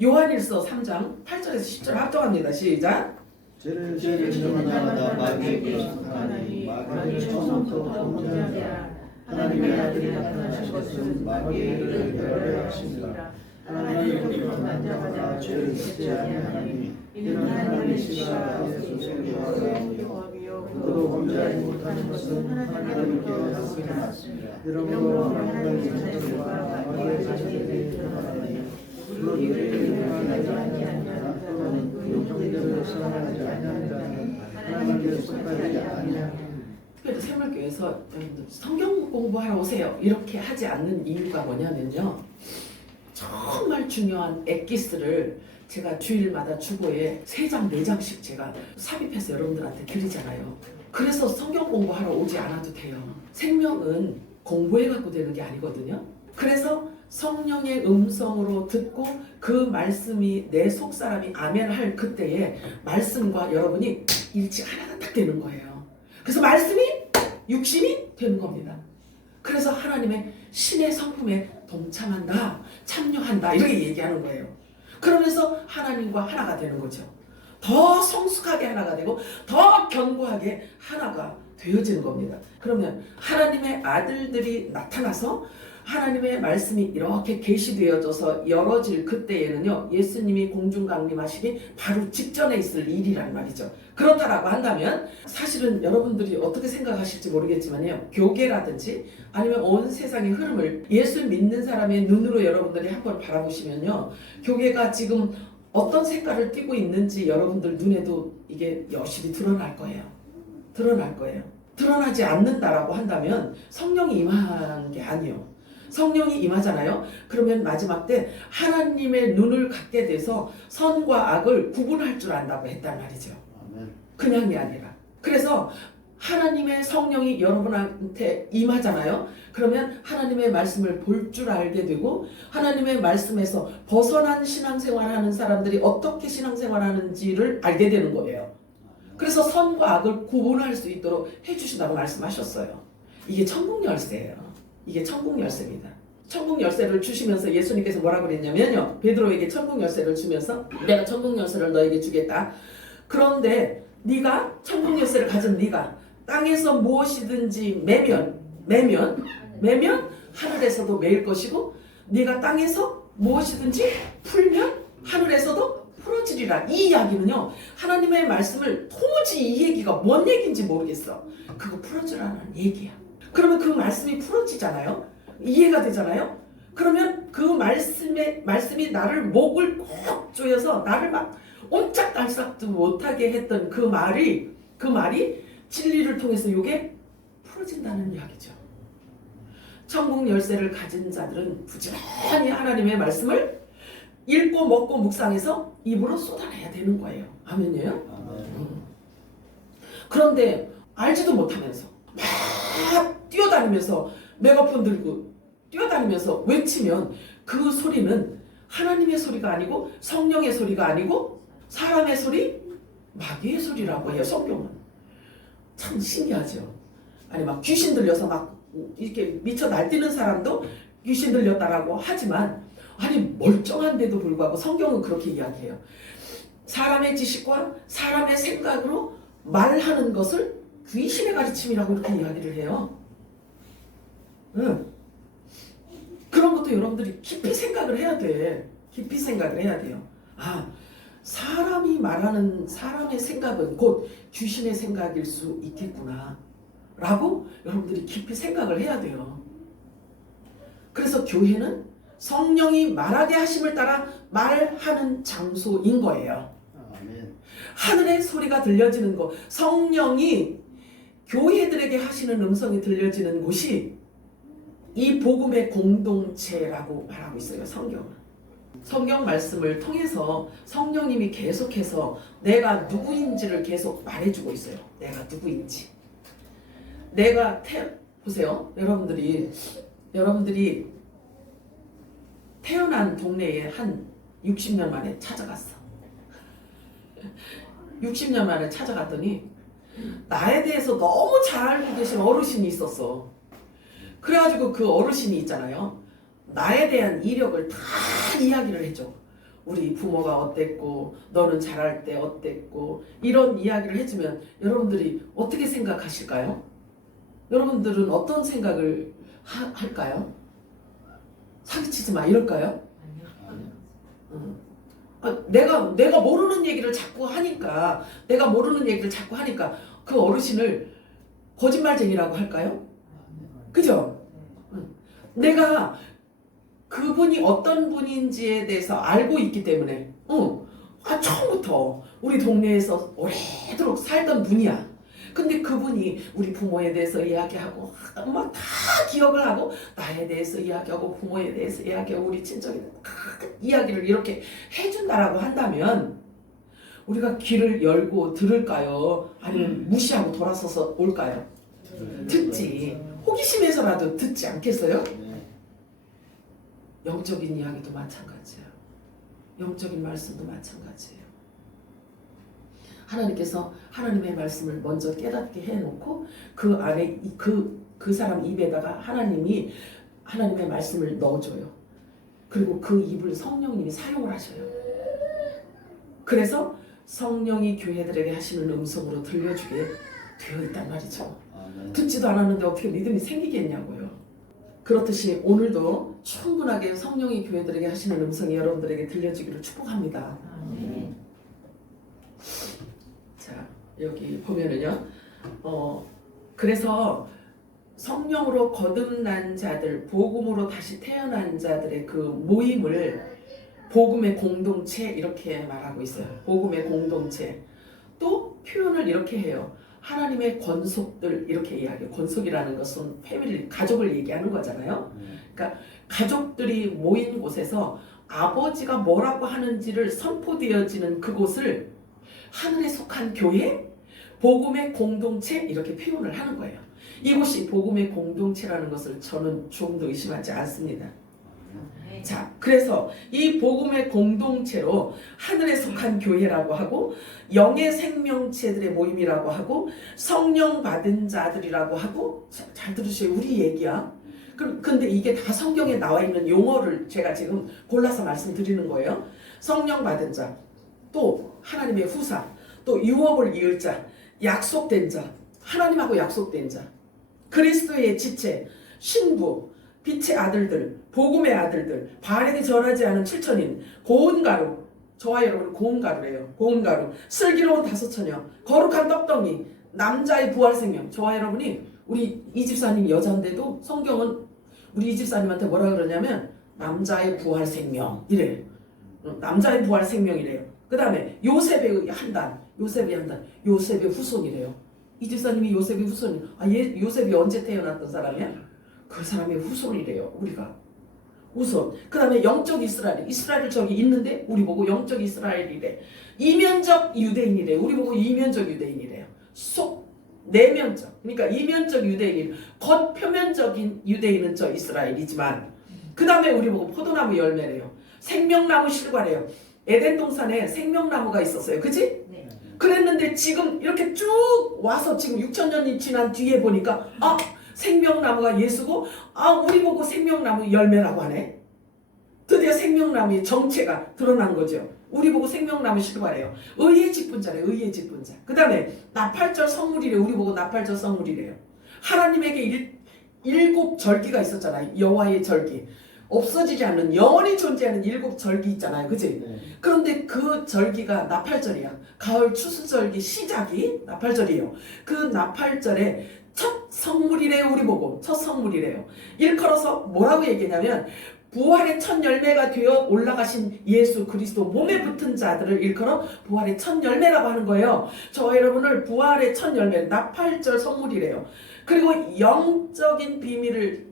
요한일서 3장 8절에서 10절 합독합니다. 시작. 죄를 지은 자마다 마귀에게 속하나니 마귀는 처음부터 범죄한 자 하나님의 아들이 나타나신 것은 마귀를 멸하려 하십니다. 하나님께로부터 난 자마다 죄를 짓지 아니하나니 이는 하나님의 씨가 그에서 생겨나오며 그도 범죄하지 못하는 것은 하나님께서 나왔습니다. 이러므로 하나님의 자녀들과 마귀의 자녀들이 드러나나니 물론 이들이 행하지 아니하는 또는 그 형제들을 사랑하지 아니하는 자는 하나님께 속하지 아니하는. 특별히 새물교회에서 성경 공부하러 오세요 이렇게 하지 않는 이유가 뭐냐면요. 정말 중요한 엑기스를 제가 주일마다 주보에 3장, 4장씩 제가 삽입해서 여러분들한테 드리잖아요. 그래서 성경 공부하러 오지 않아도 돼요. 생명은 공부해갖고 되는 게 아니거든요. 그래서 성령의 음성으로 듣고 그 말씀이 내 속사람이 아멘 할 그때에 말씀과 여러분이 일치가 하나가 딱 되는 거예요. 그래서 말씀이 육신이 되는 겁니다. 그래서 하나님의 신의 성품에 동참한다, 참여한다 이렇게 얘기하는 거예요. 그러면서 하나님과 하나가 되는 거죠. 더 성숙하게 하나가 되고 더 견고하게 하나가 되어지는 겁니다. 그러면 하나님의 아들들이 나타나서 하나님의 말씀이 이렇게 계시되어져서 열어질 그때에는요, 예수님이 공중 강림하시기 바로 직전에 있을 일이란 말이죠. 그렇다라고 한다면 사실은 여러분들이 어떻게 생각하실지 모르겠지만요, 교계라든지 아니면 온 세상의 흐름을 예수 믿는 사람의 눈으로 여러분들이 한번 바라보시면요, 교계가 지금 어떤 색깔을 띠고 있는지 여러분들 눈에도 이게 여실히 드러날 거예요. 드러날 거예요. 드러나지 않는다라고 한다면 성령이 임한 게 아니에요. 성령이 임하잖아요. 그러면 마지막 때 하나님의 눈을 갖게 돼서 선과 악을 구분할 줄 안다고 했단 말이죠. 그냥이 아니라. 그래서 하나님의 성령이 여러분한테 임하잖아요. 그러면 하나님의 말씀을 볼 줄 알게 되고 하나님의 말씀에서 벗어난 신앙생활하는 사람들이 어떻게 신앙생활하는지를 알게 되는 거예요. 그래서 선과 악을 구분할 수 있도록 해주신다고 말씀하셨어요. 이게 천국 열쇠예요. 이게 천국 열쇠입니다. 천국 열쇠를 주시면서 예수님께서 뭐라 그랬냐면요. 베드로에게 천국 열쇠를 주면서 내가 천국 열쇠를 너에게 주겠다. 그런데 네가 천국 열쇠를 가진 네가 땅에서 무엇이든지 매면 하늘에서도 매일 것이고 네가 땅에서 무엇이든지 풀면 하늘에서도 풀어지리라. 이 이야기는요. 하나님의 말씀을 도무지 이 얘기가 뭔 얘기인지 모르겠어. 그거 풀어주라는 얘기야. 그러면 그 말씀이 풀어지잖아요. 이해가 되잖아요. 그러면 그 말씀이 나를 목을 꼭 조여서 나를 막 옴짝달싹도 못하게 했던 그 말이 진리를 통해서 이게 풀어진다는 이야기죠. 천국 열쇠를 가진 자들은 부지런히 하나님의 말씀을 읽고 먹고 묵상해서 입으로 쏟아내야 되는 거예요. 아멘이에요? 그런데 알지도 못하면서 막 뛰어다니면서 메가폰 들고 뛰어다니면서 외치면 그 소리는 하나님의 소리가 아니고 성령의 소리가 아니고 사람의 소리, 마귀의 소리라고 해요. 성경은. 참 신기하죠. 아니 막 귀신 들려서 막 이렇게 미쳐 날뛰는 사람도 귀신 들렸다라고 하지만 아니 멀쩡한데도 불구하고 성경은 그렇게 이야기해요. 사람의 지식과 사람의 생각으로 말하는 것을 귀신의 가르침이라고 이렇게 이야기를 해요. 그런 것도 여러분들이 깊이 생각을 해야 돼. 깊이 생각을 해야 돼요. 사람이 말하는 사람의 생각은 곧 귀신의 생각일 수 있겠구나 라고 여러분들이 깊이 생각을 해야 돼요. 그래서 교회는 성령이 말하게 하심을 따라 말하는 장소인 거예요. 하늘의 소리가 들려지는 곳, 성령이 교회들에게 하시는 음성이 들려지는 곳이 이 복음의 공동체라고 말하고 있어요. 성경은. 성경 말씀을 통해서 성령님이 계속해서 내가 누구인지를 계속 말해주고 있어요. 내가 누구인지. 보세요. 여러분들이 태어난 동네에 한 60년 만에 찾아갔어. 60년 만에 찾아갔더니 나에 대해서 너무 잘 알고 계신 어르신이 있었어. 그래가지고 그 어르신이 있잖아요. 나에 대한 이력을 다 이야기를 해줘. 우리 부모가 어땠고 너는 자랄 때 어땠고 이런 이야기를 해주면 여러분들이 어떻게 생각하실까요? 여러분들은 어떤 생각을 할까요? 사기치지 마 이럴까요? 내가 모르는 얘기를 자꾸 하니까 그 어르신을 거짓말쟁이라고 할까요? 그죠? 내가 그분이 어떤 분인지에 대해서 알고 있기 때문에 처음부터 우리 동네에서 오래도록 살던 분이야. 근데 그분이 우리 부모에 대해서 이야기하고 막 다 기억을 하고 나에 대해서 이야기하고 부모에 대해서 이야기하고 우리 친척에 다 이야기를 이렇게 해준다라고 한다면 우리가 귀를 열고 들을까요? 아니면 무시하고 돌아서서 올까요? 듣지. 호기심에서라도 듣지 않겠어요? 영적인 이야기도 마찬가지예요. 영적인 말씀도 마찬가지예요. 하나님께서 하나님의 말씀을 먼저 깨닫게 해놓고 그 안에 그 사람 입에다가 하나님이 하나님의 말씀을 넣어줘요. 그리고 그 입을 성령님이 사용을 하셔요. 그래서 성령이 교회들에게 하시는 음성으로 들려주게 되어 있단 말이죠. 듣지도 않았는데 어떻게 믿음이 생기겠냐고요. 그렇듯이 오늘도 충분하게 성령이 교회들에게 하시는 음성이 여러분들에게 들려주기를 축복합니다. 자, 여기 보면은요. 그래서 성령으로 거듭난 자들, 복음으로 다시 태어난 자들의 그 모임을 복음의 공동체 이렇게 말하고 있어요. 복음의 공동체. 또 표현을 이렇게 해요. 하나님의 권속들 이렇게 이야기해요. 권속이라는 것은 패밀리, 가족을 얘기하는 거잖아요. 그러니까 가족들이 모인 곳에서 아버지가 뭐라고 하는지를 선포되어지는 그곳을 하늘에 속한 교회, 복음의 공동체 이렇게 표현을 하는 거예요. 이곳이 복음의 공동체라는 것을 저는 조금도 의심하지 않습니다. 자, 그래서 이 복음의 공동체로 하늘에 속한 교회라고 하고 영의 생명체들의 모임이라고 하고 성령 받은 자들이라고 하고 잘 들으세요. 우리 얘기야. 근데 이게 다 성경에 나와 있는 용어를 제가 지금 골라서 말씀드리는 거예요. 성령 받은 자, 또 하나님의 후사, 또 유업을 이을 자, 약속된 자, 하나님하고 약속된 자, 그리스도의 지체, 신부, 빛의 아들들, 복음의 아들들, 바알에게 절하지 않은 7천인, 고운 가루, 저와 여러분은 고운 가루래요. 고운 가루, 슬기로운 5처녀, 거룩한 떡덩이, 남자의 부활 생명. 저와 여러분이, 우리 이 집사님 여자인데도 성경은 우리 이 집사님한테 뭐라 그러냐면 남자의 부활 생명 이래요. 남자의 부활 생명이래요. 그 다음에 요셉의 한단, 요셉의 후손이래요. 이 집사님이 요셉의 후손이, 요셉이 언제 태어났던 사람이야? 그 사람의 후손이래요. 우리가 후손. 그 다음에 영적 이스라엘 저기 있는데 우리 보고 영적 이스라엘이래. 이면적 유대인이래. 우리 보고 이면적 유대인이래요. 내면적, 그러니까 이면적 유대인, 겉표면적인 유대인은 저 이스라엘이지만, 그 다음에 우리 보고 포도나무 열매래요. 생명나무 실과래요. 에덴 동산에 생명나무가 있었어요. 그치? 네. 그랬는데 지금 이렇게 쭉 와서 지금 6,000년이 지난 뒤에 보니까 생명나무가 예수고, 우리 보고 생명나무 열매라고 하네. 드디어 생명나무의 정체가 드러난 거죠. 우리 보고 생명나무 실과래요. 의의 직분자래요. 의의 직분자. 그 다음에 나팔절 성물이래요. 우리 보고 나팔절 성물이래요. 하나님에게 7 절기가 있었잖아요. 여호와의 절기. 없어지지 않는, 영원히 존재하는 7 절기 있잖아요. 그치? 네. 그런데 그 절기가 나팔절이야. 가을 추수절기 시작이 나팔절이에요. 그 나팔절에 첫 성물이래요. 우리 보고 첫 성물이래요. 일컬어서 뭐라고 얘기하냐면 부활의 첫 열매가 되어 올라가신 예수 그리스도 몸에 붙은 자들을 일컬어 부활의 첫 열매라고 하는 거예요. 저와 여러분을 부활의 첫 열매, 나팔절 성물이래요. 그리고 영적인 비밀을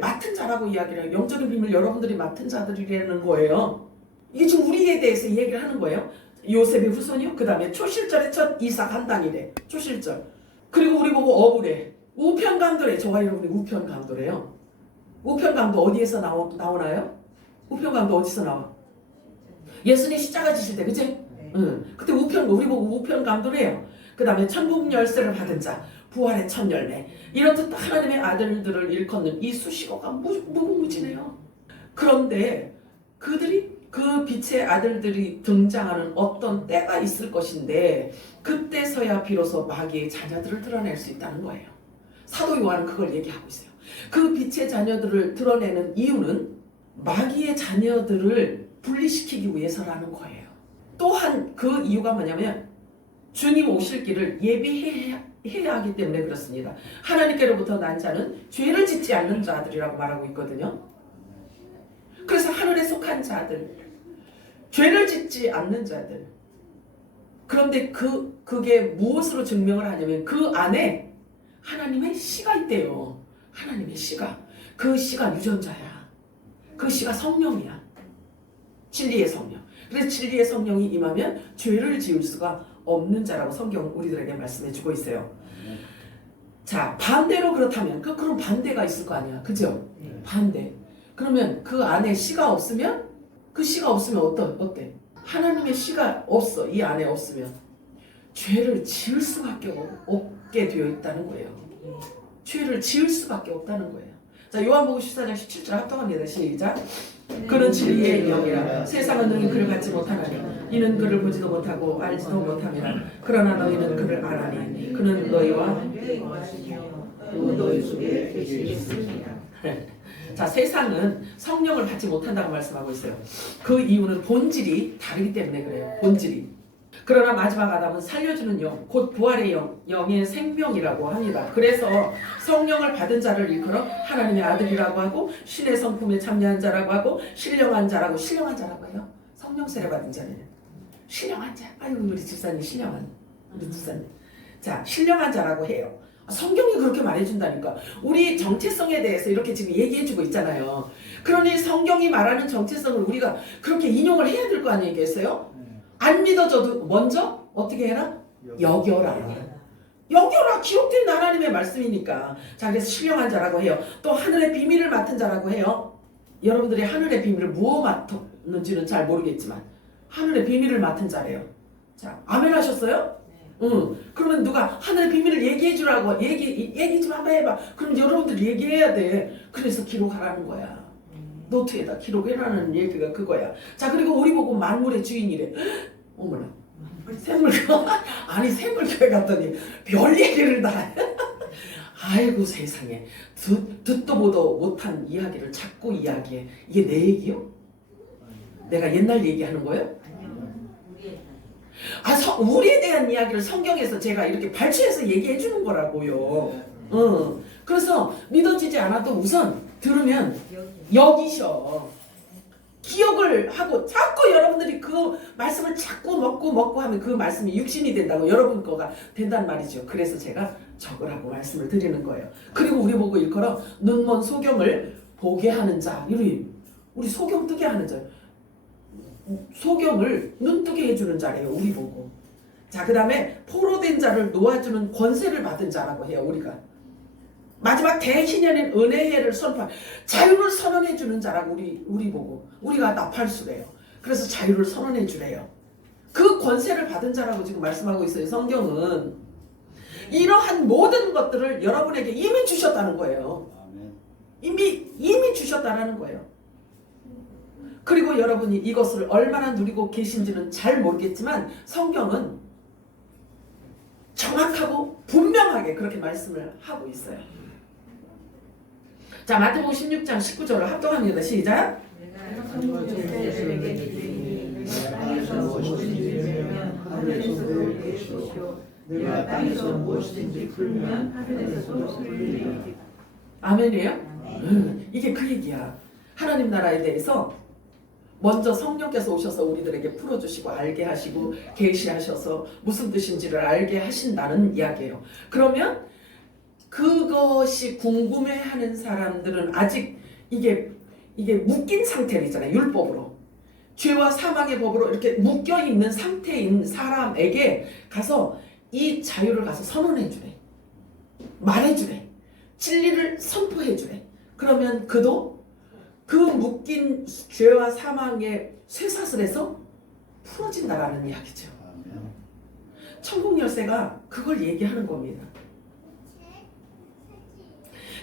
맡은 자라고 이야기를 해요. 영적인 비밀 여러분들이 맡은 자들이라는 거예요. 이게 지금 우리에 대해서 이야기를 하는 거예요. 요셉의 후손이요. 그 다음에 초실절의 첫 이삭 한단이래. 초실절. 그리고 우리 보고 어부래. 우편강도래. 저와 여러분이 우편강도래요. 우편강도 어디에서 나오나요? 우편강도 어디서 나와? 예수님 십자가 지실 때, 그치? 네. 그때 우리 보고 우편강도래요. 그 다음에 천국 열쇠를 받은 자, 부활의 첫 열매. 이렇듯 하나님의 아들들을 일컫는 이 수식어가 무궁무진해요. 그런데 그 빛의 아들들이 등장하는 어떤 때가 있을 것인데, 그때서야 비로소 마귀의 자녀들을 드러낼 수 있다는 거예요. 사도 요한은 그걸 얘기하고 있어요. 그 빛의 자녀들을 드러내는 이유는 마귀의 자녀들을 분리시키기 위해서라는 거예요. 또한 그 이유가 뭐냐면 주님 오실 길을 예비해야 하기 때문에 그렇습니다. 하나님께로부터 난 자는 죄를 짓지 않는 자들이라고 말하고 있거든요. 그래서 하늘에 속한 자들, 죄를 짓지 않는 자들. 그런데 그게 무엇으로 증명을 하냐면 그 안에 하나님의 씨가 있대요. 하나님의 씨가. 그 씨가 유전자야. 그 씨가 성령이야. 진리의 성령. 그래서 진리의 성령이 임하면 죄를 지을 수가 없는 자라고 성경은 우리들에게 말씀해 주고 있어요. 자, 반대로 그렇다면 그럼 반대가 있을 거 아니야. 그죠? 반대. 그러면 그 안에 씨가 없으면 어때? 하나님의 씨가 없어. 이 안에 없으면 죄를 지을 수밖에 없게 되어 있다는 거예요. 죄를 지을 수밖에 없다는 거예요. 자, 요한복음 14장 17절 합독합니다. 시작. 그는 진리의 영이라 세상은 너희 그를 갖지 못하나니 이는 그를 보지도 못하고 알지도 못함이라. 그러나 너희는 그를 알아니 그는 너희와 너희 속에 계시겠습니다. 자, 세상은 성령을 받지 못한다고 말씀하고 있어요. 그 이유는 본질이 다르기 때문에 그래요. 본질이. 그러나 마지막 아담은 살려주는 영, 곧 부활의 영의 생명이라고 합니다. 그래서 성령을 받은 자를 일컬어 하나님의 아들이라고 하고 신의 성품에 참여한 자라고 하고 신령한 자라고 해요. 성령 세례 받은 자는 신령한 자. 아유, 우리 집사님 신령한 우리 집사님. 자, 신령한 자라고 해요. 성경이 그렇게 말해준다니까. 우리 정체성에 대해서 이렇게 지금 얘기해주고 있잖아요. 그러니 성경이 말하는 정체성을 우리가 그렇게 인용을 해야 될 거 아니겠어요? 안 믿어져도 먼저 어떻게 해라? 여겨라. 기록된 하나님의 말씀이니까. 자, 그래서 신령한 자라고 해요. 또 하늘의 비밀을 맡은 자라고 해요. 여러분들이 하늘의 비밀을 무엇 맡았는지는 잘 모르겠지만 하늘의 비밀을 맡은 자래요. 자, 아멘 하셨어요? 그러면 누가 하늘의 비밀을 얘기해 주라고 얘기 좀 한번 해봐. 그럼 여러분들 얘기해야 돼. 그래서 기록하라는 거야. 노트에다 기록해라는 얘기가 그거야. 자, 그리고 우리 보고 만물의 주인이래. 어머나. 샘물교 아니 샘물교회 갔더니 별 얘기를 다 해. 아이고 세상에 듣도 보도 못한 이야기를 자꾸 이야기해. 이게 내 얘기요? 내가 옛날 얘기하는 거예요? 우리에 대한 이야기를 성경에서 제가 이렇게 발췌해서 얘기해 주는 거라고요. 그래서 믿어지지 않아도 우선 들으면 여기셔. 기억을 하고 자꾸 여러분들이 그 말씀을 자꾸 먹고 하면 그 말씀이 육신이 된다고 여러분 거가 된단 말이죠. 그래서 제가 적으라고 말씀을 드리는 거예요. 그리고 우리 보고 일컬어 눈먼 소경을 보게 하는 자. 우리 소경 뜨게 하는 자. 소경을 눈 뜨게 해주는 자래요. 우리 보고. 자, 그 다음에 포로된 자를 놓아주는 권세를 받은 자라고 해요. 우리가. 마지막 대희년인 은혜를 선포, 자유를 선언해 주는 자라고 우리 보고. 우리가 나팔수래요. 그래서 자유를 선언해 주래요. 그 권세를 받은 자라고 지금 말씀하고 있어요. 성경은. 이러한 모든 것들을 여러분에게 이미 주셨다는 거예요. 이미 주셨다는 거예요. 그리고 여러분이 이것을 얼마나 누리고 계신지는 잘 모르겠지만 성경은 정확하고 분명하게 그렇게 말씀을 하고 있어요. 자, 마태복음 16장 19절을 합동합니다. 시작. 내가 땅에서 무엇이든지 풀면 하늘에서도 풀리리라. 아멘이에요? 이게 그 얘기야. 하나님 나라에 대해서 먼저 성령께서 오셔서 우리들에게 풀어주시고 알게 하시고 계시하셔서 무슨 뜻인지를 알게 하신다는 이야기예요. 그러면 그것이 궁금해하는 사람들은 아직 이게 묶인 상태이잖아요. 율법으로. 죄와 사망의 법으로 이렇게 묶여있는 상태인 사람에게 가서 이 자유를 가서 선언해주래. 말해주래. 진리를 선포해주래. 그러면 그도 그 묶인 죄와 사망의 쇠사슬에서 풀어진다라는 이야기죠. 천국 열쇠가 그걸 얘기하는 겁니다.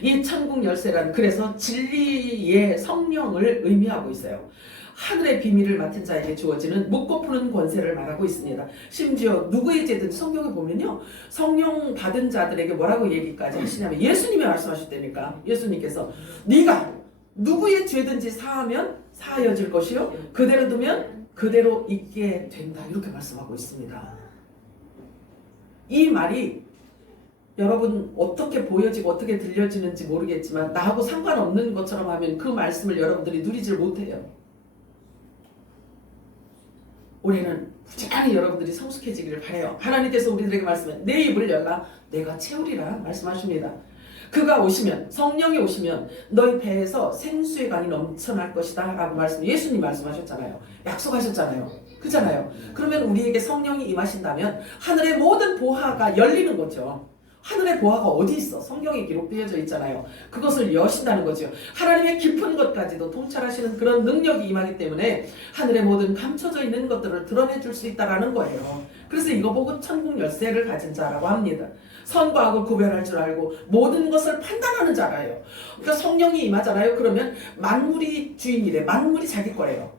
이 천국 열쇠라는 그래서 진리의 성령을 의미하고 있어요. 하늘의 비밀을 맡은 자에게 주어지는 묻고 푸는 권세를 말하고 있습니다. 심지어 누구의 죄든 성경에 보면요. 성령 받은 자들에게 뭐라고 얘기까지 하시냐면 예수님이 말씀하셨다니까. 예수님께서 네가 누구의 죄든지 사하면 사하여질 것이요 그대로 두면 그대로 있게 된다. 이렇게 말씀하고 있습니다. 이 말이 여러분 어떻게 보여지고 어떻게 들려지는지 모르겠지만 나하고 상관없는 것처럼 하면 그 말씀을 여러분들이 누리질 못해요. 올해는 부지런히 여러분들이 성숙해지기를 바라요. 하나님께서 우리들에게 말씀해 내 입을 열라 내가 채우리라 말씀하십니다. 그가 오시면 성령이 오시면 너희 배에서 생수의 강이 넘쳐날 것이다 라고 예수님 말씀하셨잖아요. 약속하셨잖아요. 그렇잖아요. 그러면 우리에게 성령이 임하신다면 하늘의 모든 보화가 열리는 거죠. 하늘의 보화가 어디 있어? 성경에 기록되어져 있잖아요. 그것을 여신다는 거죠. 하나님의 깊은 것까지도 통찰하시는 그런 능력이 임하기 때문에 하늘의 모든 감춰져 있는 것들을 드러내줄 수 있다는 거예요. 그래서 이거 보고 천국 열쇠를 가진 자라고 합니다. 선과 악을 구별할 줄 알고 모든 것을 판단하는 자라요. 그러니까 성령이 임하잖아요. 그러면 만물이 주인이래. 만물이 자기 거래요.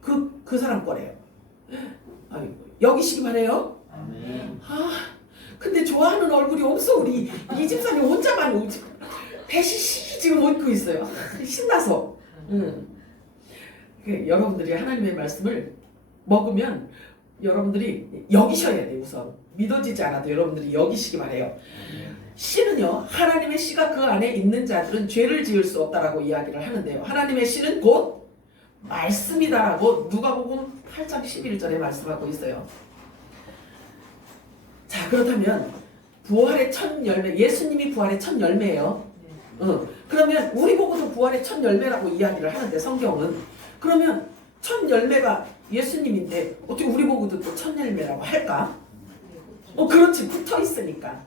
그 사람 거래요. 아이고, 여기시기 바래요. 근데 좋아하는 얼굴이 없어. 우리 이 집사님 혼자만 배시시 지금 웃고 있어요. 신나서. 여러분들이 하나님의 말씀을 먹으면 여러분들이 여기셔야 돼요. 우선 믿어지지 않아도 여러분들이 여기시기 바래요. 씨는요, 하나님의 씨가 그 안에 있는 자들은 죄를 지을 수 없다라고 이야기를 하는데요. 하나님의 씨는 곧 말씀이다라고 누가복음 8장 11절에 말씀하고 있어요. 자, 그렇다면 부활의 첫 열매, 예수님이 부활의 첫 열매예요. 그러면 우리 보고도 부활의 첫 열매라고 이야기를 하는데 성경은 그러면 첫 열매가 예수님인데 어떻게 우리 보고도 또 첫 열매라고 할까? 그렇지, 붙어 있으니까.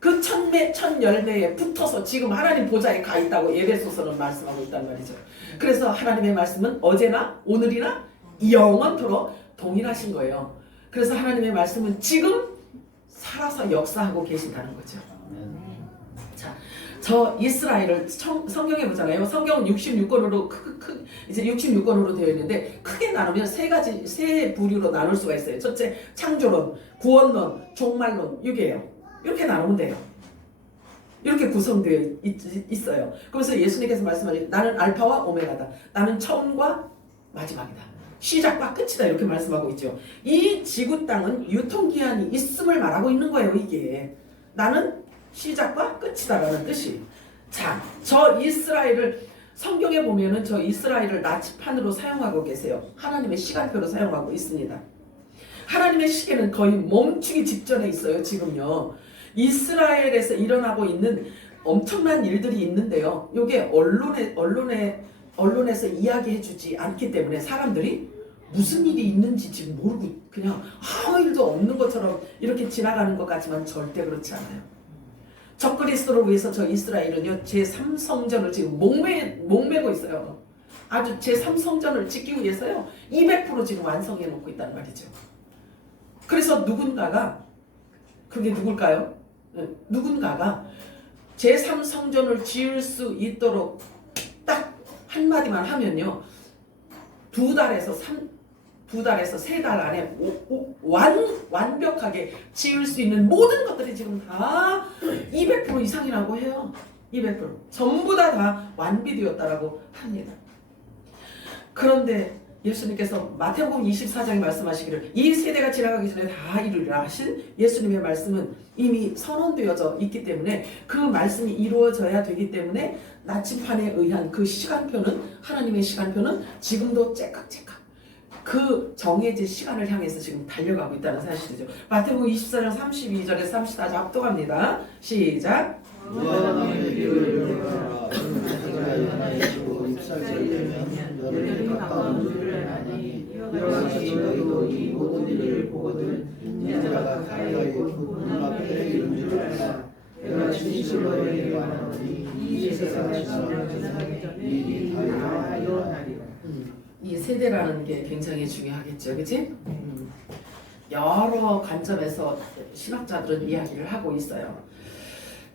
그 첫 열매에 붙어서 지금 하나님 보좌에 가 있다고 에베소서는 말씀하고 있단 말이죠. 그래서 하나님의 말씀은 어제나 오늘이나 영원토록 동일하신 거예요. 그래서 하나님의 말씀은 지금 살아서 역사하고 계신다는 거죠. 저 이스라엘을 성경에 보잖아요. 성경은 66권으로 이제 66권으로 되어 있는데 크게 나누면 세 부류로 나눌 수가 있어요. 첫째, 창조론, 구원론, 종말론, 이게요. 이렇게 나누면 돼요. 이렇게 구성되어 있어요. 그래서 예수님께서 말씀하신 나는 알파와 오메가다. 나는 처음과 마지막이다. 시작과 끝이다. 이렇게 말씀하고 있죠. 이 지구 땅은 유통기한이 있음을 말하고 있는 거예요. 이게 나는 시작과 끝이다라는 뜻이. 자, 저 이스라엘을 성경에 보면은 저 이스라엘을 나치판으로 사용하고 계세요. 하나님의 시간표로 사용하고 있습니다. 하나님의 시계는 거의 멈추기 직전에 있어요. 지금요. 이스라엘에서 일어나고 있는 엄청난 일들이 있는데요. 이게 언론에서 이야기해주지 않기 때문에 사람들이 무슨 일이 있는지 지금 모르고 그냥 아무 일도 없는 것처럼 이렇게 지나가는 것 같지만 절대 그렇지 않아요. 적그리스도를 위해서 저 이스라엘은요 제3성전을 지금 목매고 있어요. 아주 제3성전을 짓기 위해서요 200% 지금 완성해 놓고 있다는 말이죠. 그래서 누군가가, 그게 누굴까요? 누군가가 제3성전을 지을 수 있도록 딱 한마디만 하면요 2달에서 3달 안에 완벽하게 지을 수 있는 모든 것들이 지금 다 200% 이상이라고 해요. 200% 전부 다 완비되었다라고 합니다. 그런데 예수님께서 마태복음 24장에 말씀하시기를 이 세대가 지나가기 전에 다 이루리라 하신 예수님의 말씀은 이미 선언되어져 있기 때문에 그 말씀이 이루어져야 되기 때문에 나침판에 의한 그 시간표는, 하나님의 시간표는 지금도 째깍째깍 그 정해진 시간을 향해서 지금 달려가고 있다는 사실이죠. 마태복음 24장 32절에서 34절 합독합니다. 시작. 너와 남의 길을 걸어라. 그가 연하이시고 잎사귀를 되면 여름에 가까운 줄을 아니 이와 같이 너희도 이 모든 일을 보거든 인자가 가까이 눈앞에 이른 줄 알라. 내가 진실로 너희에게 말하노니 이 세대가 지나가기 전에 일이 다 일어나리라. 이 세대라는 게 굉장히 중요하겠죠, 그렇지? 여러 관점에서 신학자들은 이야기를 하고 있어요.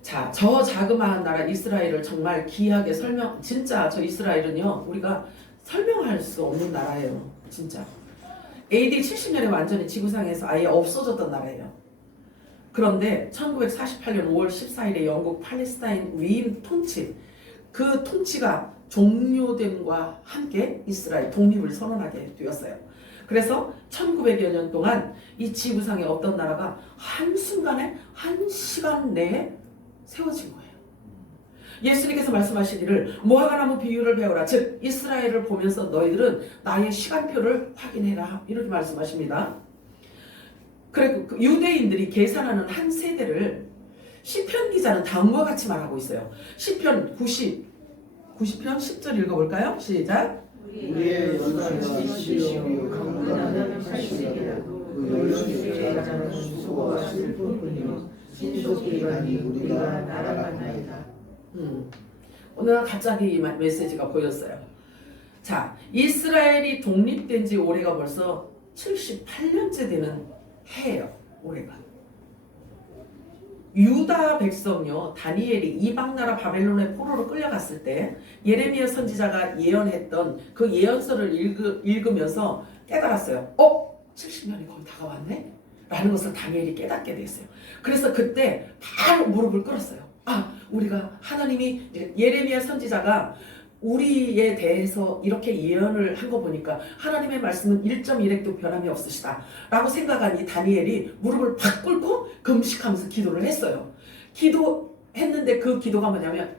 자, 저 자그마한 나라 이스라엘을 정말 귀하게 진짜 저 이스라엘은요 우리가 설명할 수 없는 나라예요. 진짜 AD 70년에 완전히 지구상에서 아예 없어졌던 나라예요. 그런데 1948년 5월 14일에 영국 팔레스타인 위임 통치, 그 통치가 종료됨과 함께 이스라엘 독립을 선언하게 되었어요. 그래서 1900여 년 동안 이 지구상에 어떤 나라가 한순간에 한 시간 내에 세워진 거예요. 예수님께서 말씀하시기를 무화과나무 비유를 배우라. 즉 이스라엘을 보면서 너희들은 나의 시간표를 확인해라. 이렇게 말씀하십니다. 그리고 유대인들이 계산하는 한 세대를 시편 기자는 다음과 같이 말하고 있어요. 시편 90편 10절 읽어볼까요? 시작. 우리의 연단과 시험이 강건하면 80이라도 그 열심히 가장 수고와 슬픔뿐이요 신속기간이 우리가 날아간나이다. 오늘 갑자기 이 메시지가 보였어요. 자, 이스라엘이 독립된 지 올해가 벌써 78년째 되는 해예요. 올해가. 유다 백성요 다니엘이 이방나라 바벨론의 포로로 끌려갔을 때 예레미야 선지자가 예언했던 그 예언서를 읽으면서 깨달았어요. 70년이 거의 다가왔네? 라는 것을 다니엘이 깨닫게 됐어요. 그래서 그때 바로 무릎을 꿇었어요. 우리가 하나님이 예레미야 선지자가 우리에 대해서 이렇게 예언을 한 거 보니까 하나님의 말씀은 1.1핵도 변함이 없으시다 라고 생각한 이 다니엘이 무릎을 팍 꿇고 금식하면서 기도를 했어요. 기도했는데 그 기도가 뭐냐면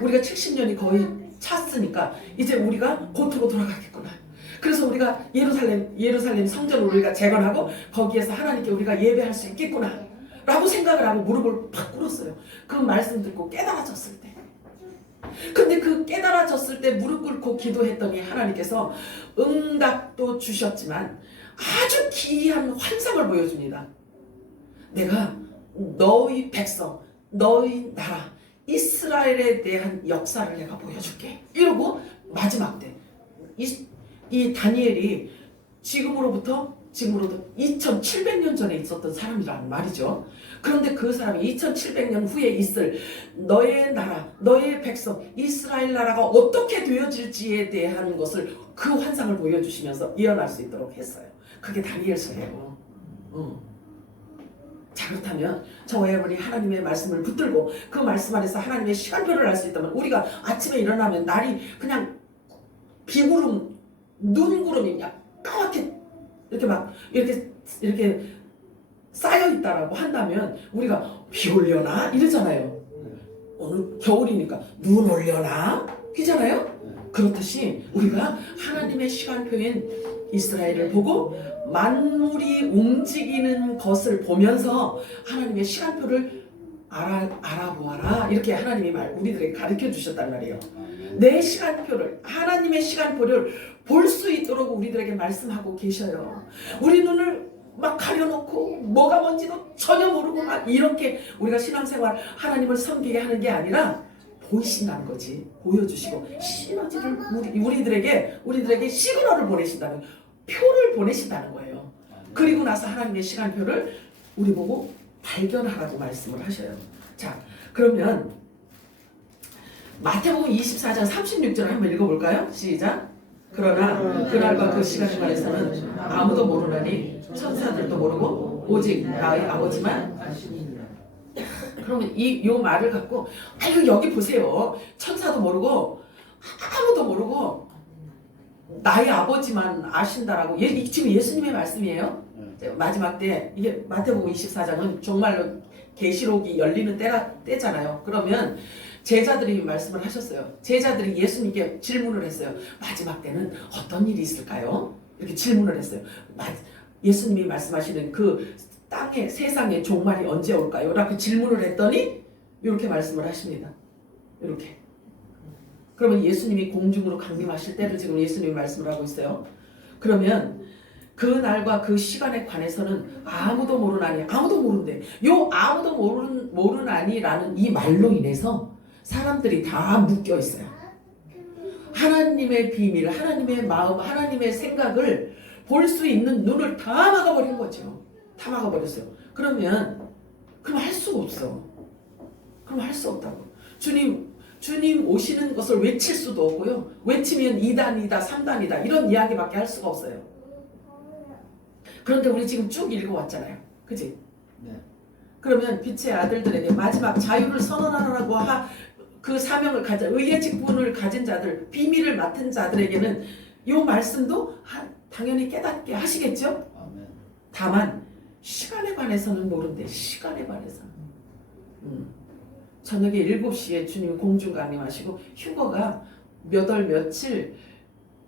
우리가 70년이 거의 찼으니까 이제 우리가 고토로 돌아가겠구나. 그래서 우리가 예루살렘 성전을 우리가 재건하고 거기에서 하나님께 우리가 예배할 수 있겠구나 라고 생각을 하고 무릎을 팍 꿇었어요. 그 말씀 듣고 깨달아졌을 때. 근데 그 깨달아졌을 때 무릎 꿇고 기도했더니 하나님께서 응답도 주셨지만 아주 기이한 환상을 보여줍니다. 내가 너희 백성, 너희 나라 이스라엘에 대한 역사를 내가 보여줄게. 이러고 마지막 때 이 다니엘이 지금으로부터 지금으로부터 2700년 전에 있었던 사람이란 말이죠. 그런데 그 사람이 2700년 후에 있을 너의 나라, 너의 백성, 이스라엘 나라가 어떻게 되어질지에 대한 것을 그 환상을 보여주시면서 예언할 수 있도록 했어요. 그게 다니엘서예요. 자, 그렇다면 저와 여러분이 하나님의 말씀을 붙들고 그 말씀 안에서 하나님의 시간표를 알 수 있다면, 우리가 아침에 일어나면 날이 그냥 비구름, 눈구름이 그냥 까맣게 이렇게 막 이렇게 쌓여 있다라고 한다면 우리가 비 올려나 이러잖아요. 오늘 겨울이니까 눈 올려나 그잖아요. 그렇듯이 우리가 하나님의 시간표인 이스라엘을 보고 만물이 움직이는 것을 보면서 하나님의 시간표를 알아보아라, 이렇게 하나님이 우리들에게 가르쳐 주셨단 말이에요. 내 시간표를, 하나님의 시간표를 볼 수 있도록 우리들에게 말씀하고 계셔요. 우리 눈을 막 가려놓고 뭐가 뭔지도 전혀 모르고 막 이렇게 우리가 신앙생활 하나님을 섬기게 하는 게 아니라 보이신다는 거지. 보여주시고 시너지를 우리들에게 시그널을 보내신다는, 표를 보내신다는 거예요. 그리고 나서 하나님의 시간표를 우리 보고 발견하라고 말씀을 하셔요. 자, 그러면 마태복음 24장 36절을 한번 읽어볼까요? 시작. 그러나 그날과 그 시간에 관해서는 아무도 모르나니 천사들도 모르고 오직 나의 아버지만 아시니라. 그러면 요 말을 갖고, 아이고 여기 보세요. 천사도 모르고 아무도 모르고 나의 아버지만 아신다라고. 지금 예수님의 말씀이에요. 마지막 때, 이게 마태복음 24장은 정말로 계시록이 열리는 때잖아요. 그러면 제자들이 말씀을 하셨어요. 제자들이 예수님께 질문을 했어요. 마지막 때는 어떤 일이 있을까요? 이렇게 질문을 했어요. 예수님이 말씀하시는 그 세상의 종말이 언제 올까요? 라고 질문을 했더니 이렇게 말씀을 하십니다. 이렇게. 그러면 예수님이 공중으로 강림하실 때를 지금 예수님이 말씀을 하고 있어요. 그러면 그 날과 그 시간에 관해서는 아무도 모르나니, 아무도 모른대. 요 아무도 모르나니라는 이 말로 인해서 사람들이 다 묶여 있어요. 하나님의 비밀, 하나님의 마음, 하나님의 생각을 볼 수 있는 눈을 다 막아버린 거죠. 다 막아버렸어요. 그럼 할 수가 없어. 그럼 할 수 없다고. 주님 오시는 것을 외칠 수도 없고요. 외치면 2단이다, 3단이다 이런 이야기밖에 할 수가 없어요. 그런데 우리 지금 쭉 읽어왔잖아요. 그치? 네. 그러면 빛의 아들들에게 마지막 자유를 선언하라고 그 사명을 가진, 의의 직분을 가진 자들, 비밀을 맡은 자들에게는 이 말씀도 당연히 깨닫게 하시겠죠? 아멘. 다만 시간에 관해서는 모른대. 시간에 관해서는. 저녁에 7시에 주님이 공중 강림하시고 휴거가 몇 월 며칠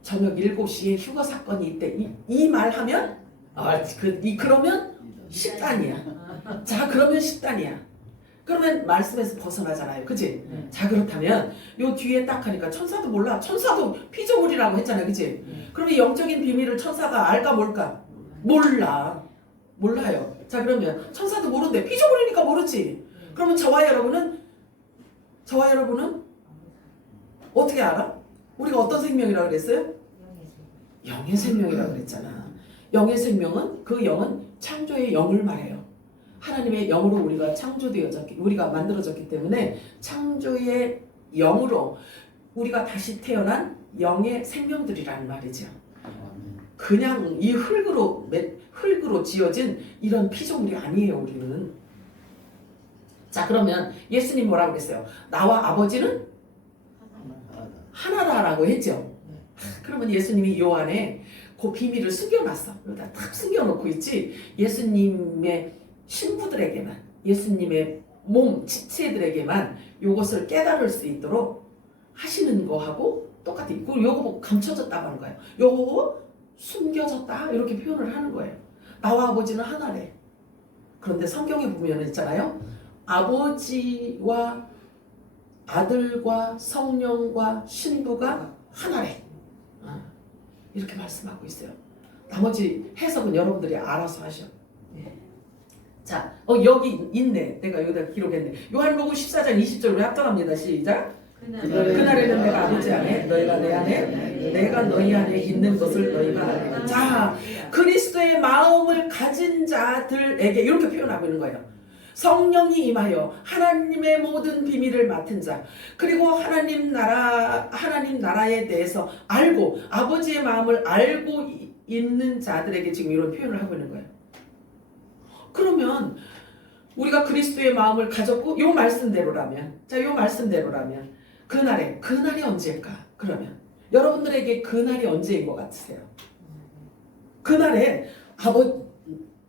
저녁 7시에 휴거 사건이 있대. 이 말하면 그러면 10단이야. 자, 그러면 10단이야. 그러면 말씀에서 벗어나잖아요. 그치? 자, 그렇다면 요 뒤에 딱 하니까 천사도 몰라. 천사도 피조물이라고 했잖아요. 그치? 그러면 영적인 비밀을 천사가 알까 뭘까? 몰라요. 자, 그러면 천사도 모른대. 피조물이니까 모르지. 그러면 저와 여러분은 어떻게 알아? 우리가 어떤 생명이라고 그랬어요? 영의 생명이라고 그랬잖아. 영의 생명은, 그 영은 창조의 영을 말해요. 하나님의 영으로 우리가 만들어졌기 때문에 창조의 영으로 우리가 다시 태어난 영의 생명들이라는 말이죠. 그냥 이 흙으로 지어진 이런 피조물이 아니에요, 우리는. 자, 그러면 예수님 뭐라고 그랬어요? 나와 아버지는 하나다라고 했죠. 그러면 예수님이 요 안에 그 비밀을 숨겨놨어. 여기다 탁 숨겨놓고 있지. 예수님의 신부들에게만, 예수님의 몸, 지체들에게만 요것을 깨달을 수 있도록 하시는 거하고 똑같아. 그리고 요거 보고 감춰졌다고 하는 거예요. 요거 보고 숨겨졌다 이렇게 표현을 하는 거예요. 나와 아버지는 하나래. 그런데 성경에 보면 있잖아요. 아버지와 아들과 성령과 신부가 하나래. 이렇게 말씀하고 있어요. 나머지 해석은 여러분들이 알아서 하셔. 자, 여기 있네. 내가 여기다 기록했네. 요한복음 14장 20절 우리 합독합니다. 시작. 그날에는 내가 아버지 안에, 너희가 내 안에, 내가 너희 안에 있는 것을 너희가 알리라. 자, 그리스도의 그리스도의 마음을 가진 자들에게 이렇게 표현하고 있는 거예요. 성령이 임하여 하나님의 모든 비밀을 맡은 자, 그리고 하나님 나라에 대해서 알고 아버지의 마음을 알고 있는 자들에게 지금 이런 표현을 하고 있는 거예요. 그러면 우리가 그리스도의 마음을 가졌고 요 말씀대로라면, 자, 요 말씀대로라면 그날이 언제일까? 그러면 여러분들에게 그날이 언제인 것 같으세요? 그날에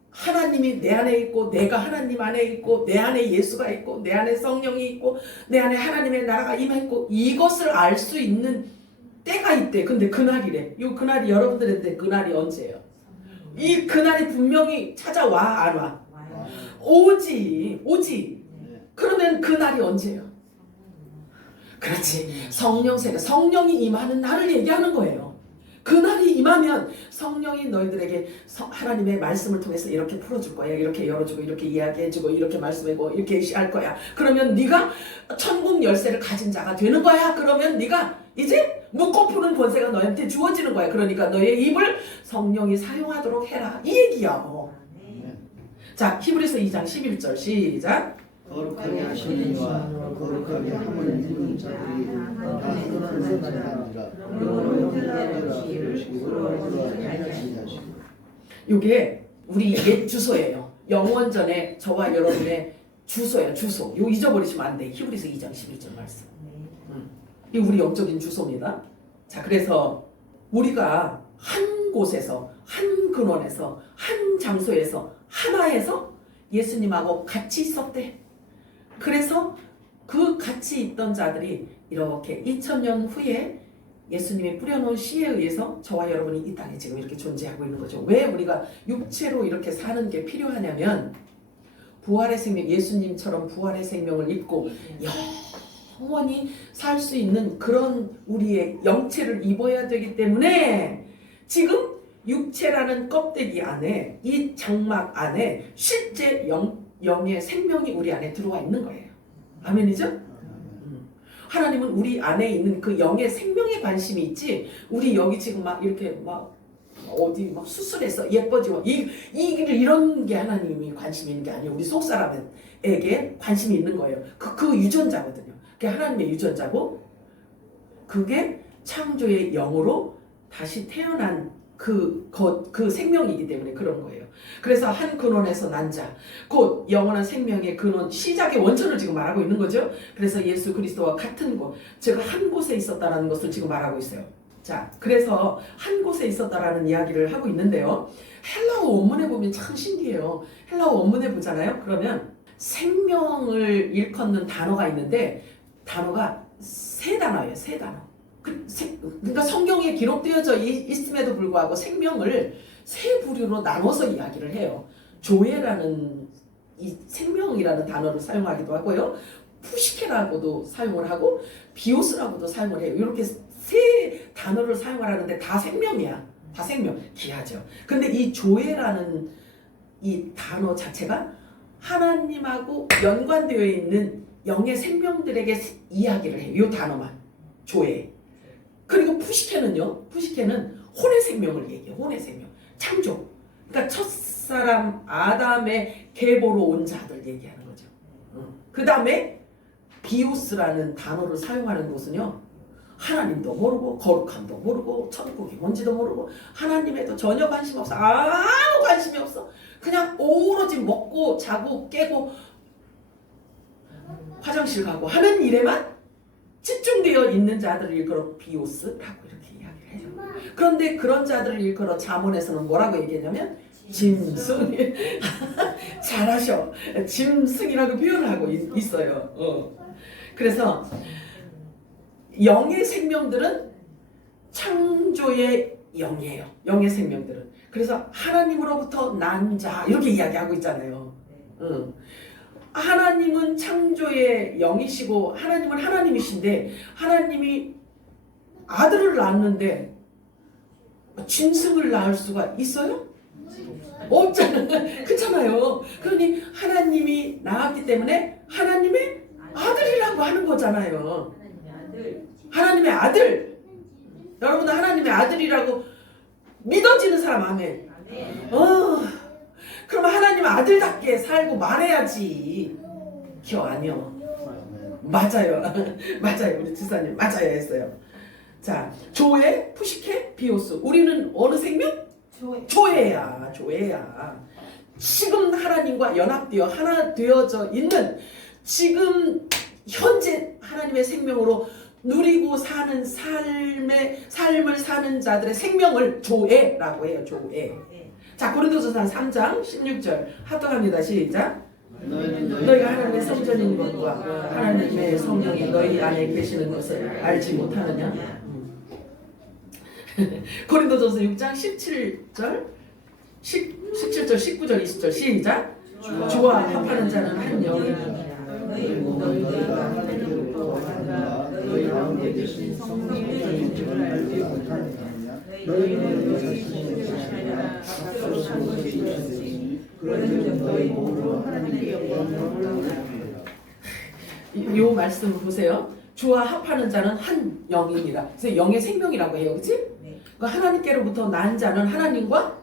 하나님이 내 안에 있고, 내가 하나님 안에 있고, 내 안에 예수가 있고, 내 안에 성령이 있고, 내 안에 하나님의 나라가 임했고, 이것을 알 수 있는 때가 있대. 근데 그날이래. 이 그날이 여러분들한테 그날이 언제예요? 이 그날이 분명히 찾아와, 안 와? 오지. 그러면 그날이 언제예요? 그렇지. 성령이 임하는 날을 얘기하는 거예요. 그날이 임하면 성령이 너희들에게 하나님의 말씀을 통해서 이렇게 풀어줄 거야. 이렇게 열어주고 이렇게 이야기해주고 이렇게 말씀하고 이렇게 할 거야. 그러면 네가 천국 열쇠를 가진 자가 되는 거야. 그러면 네가 이제 묶고 푸는 권세가 너한테 주어지는 거야. 그러니까 너의 입을 성령이 사용하도록 해라. 이 얘기야. 자, 히브리서 2장 11절 시작. 거룩하게 하시는 이와 거룩하게 함을 입은 자들이 다 그런 자들이라. 이게 우리 옛 주소예요. 영원전에 저와 여러분의 주소예요. 주소. 이거 잊어버리시면 안 돼. 히브리서 2장 11절 말씀. 이 우리 영적인 주소입니다. 자, 그래서 우리가 한 곳에서, 한 근원에서, 한 장소에서, 하나에서 예수님하고 같이 있었대. 그래서 그 같이 있던 자들이 이렇게 2000년 후에 예수님이 뿌려놓은 씨에 의해서 저와 여러분이 이 땅에 지금 이렇게 존재하고 있는 거죠. 왜 우리가 육체로 이렇게 사는 게 필요하냐면, 부활의 생명, 예수님처럼 부활의 생명을 입고 영원히 살 수 있는 그런 우리의 영체를 입어야 되기 때문에 지금 육체라는 껍데기 안에, 이 장막 안에 실제 영의 생명이 우리 안에 들어와 있는 거예요. 아멘이죠? 하나님은 우리 안에 있는 그 영의 생명에 관심이 있지, 우리 여기 지금 막 이렇게 막 어디 막 수술해서 예뻐지고 이런 게 하나님이 관심이 있는 게 아니에요. 우리 속사람에게 관심이 있는 거예요. 그 유전자거든요. 그게 하나님의 유전자고, 그게 창조의 영으로 다시 태어난 그 생명이기 때문에 그런 거예요. 그래서 한 근원에서 난 자, 곧 영원한 생명의 근원, 시작의 원천을 지금 말하고 있는 거죠. 그래서 예수 그리스도와 같은 곳, 즉 한 곳에 있었다라는 것을 지금 말하고 있어요. 자, 그래서 한 곳에 있었다라는 이야기를 하고 있는데요. 헬라어 원문에 보면 참 신기해요. 헬라어 원문에 보잖아요. 그러면 생명을 일컫는 단어가 있는데, 단어가 세 단어예요. 세 단어. 그러니까 성경에 기록되어져 있음에도 불구하고 생명을 세 부류로 나눠서 이야기를 해요. 조에라는 이 생명이라는 단어를 사용하기도 하고요. 푸시케라고도 사용을 하고 비오스라고도 사용을 해요. 이렇게 세 단어를 사용을 하는데 다 생명이야. 다 생명. 귀하죠. 근데 이 조에라는 이 단어 자체가 하나님하고 연관되어 있는 영의 생명들에게 이야기를 해요. 이 단어만. 조에. 그리고 푸시케는요. 푸시케는 혼의 생명을 얘기해요. 혼의 생명. 창조. 그러니까 첫사람 아담의 계보로 온 자들 얘기하는 거죠. 그 다음에 비오스라는 단어를 사용하는 것은요. 하나님도 모르고 거룩함도 모르고 천국이 뭔지도 모르고 하나님에도 전혀 관심 없어. 아무 관심이 없어. 그냥 오로지 먹고 자고 깨고 화장실 가고 하는 일에만 집중되어 있는 자들을 일컬어 비오스라고 이렇게 이야기를 해요. 그런데 그런 자들을 일컬어 잠언에서는 뭐라고 얘기하냐면 짐승. 잘하셔. 짐승이라고 표현을 하고 있어요. 그래서 영의 생명들은 창조의 영이에요. 영의 생명들은. 그래서 하나님으로부터 난 자 이렇게 이야기하고 있잖아요. 하나님은 창조의 영이시고 하나님은 하나님이신데, 하나님이 아들을 낳았는데 짐승을 낳을 수가 있어요? 없잖아요. 그렇잖아요. 그러니 하나님이 낳았기 때문에 하나님의 아들이라고 하는 거잖아요. 하나님의 아들. 여러분은 하나님의 아들이라고 믿어지는 사람 아멘. 그러면 하나님 아들답게 살고 말해야지. 기억 아니요. 맞아요. 맞아요. 우리 지사님 맞아요 했어요. 자, 조회, 푸시케, 비오스. 우리는 어느 생명? 조회야. 지금 하나님과 연합되어 하나 되어져 있는 지금 현재 하나님의 생명으로 누리고 사는 삶을 사는 자들의 생명을 조회라고 해요. 조회. 자, 고린도전서 3장 16절 합독합니다. 시작. 너희가 하나님의 성전인 것과 하나님의 성령이 너희 안에 계시는 것을 알지 못하느냐? 고린도전서 6장 17절 19절 20절 시작. 주와 합하는 자는 한 영이니 너희 몸은 너희가 하나님으로부터 받아 너희 가운데 계신 성령의 줄을 알지 못하느냐? 너희는 너희 자신의 자신이라 각각 산 것이 있으니 그런즉 너희 몸으로 하나님께 영광을 돌리라. 요 말씀 보세요. 주와 합하는 자는 한 영이니라. 그래서 영의 생명이라고 해요, 그렇지? 그 하나님께로부터 난 자는 하나님과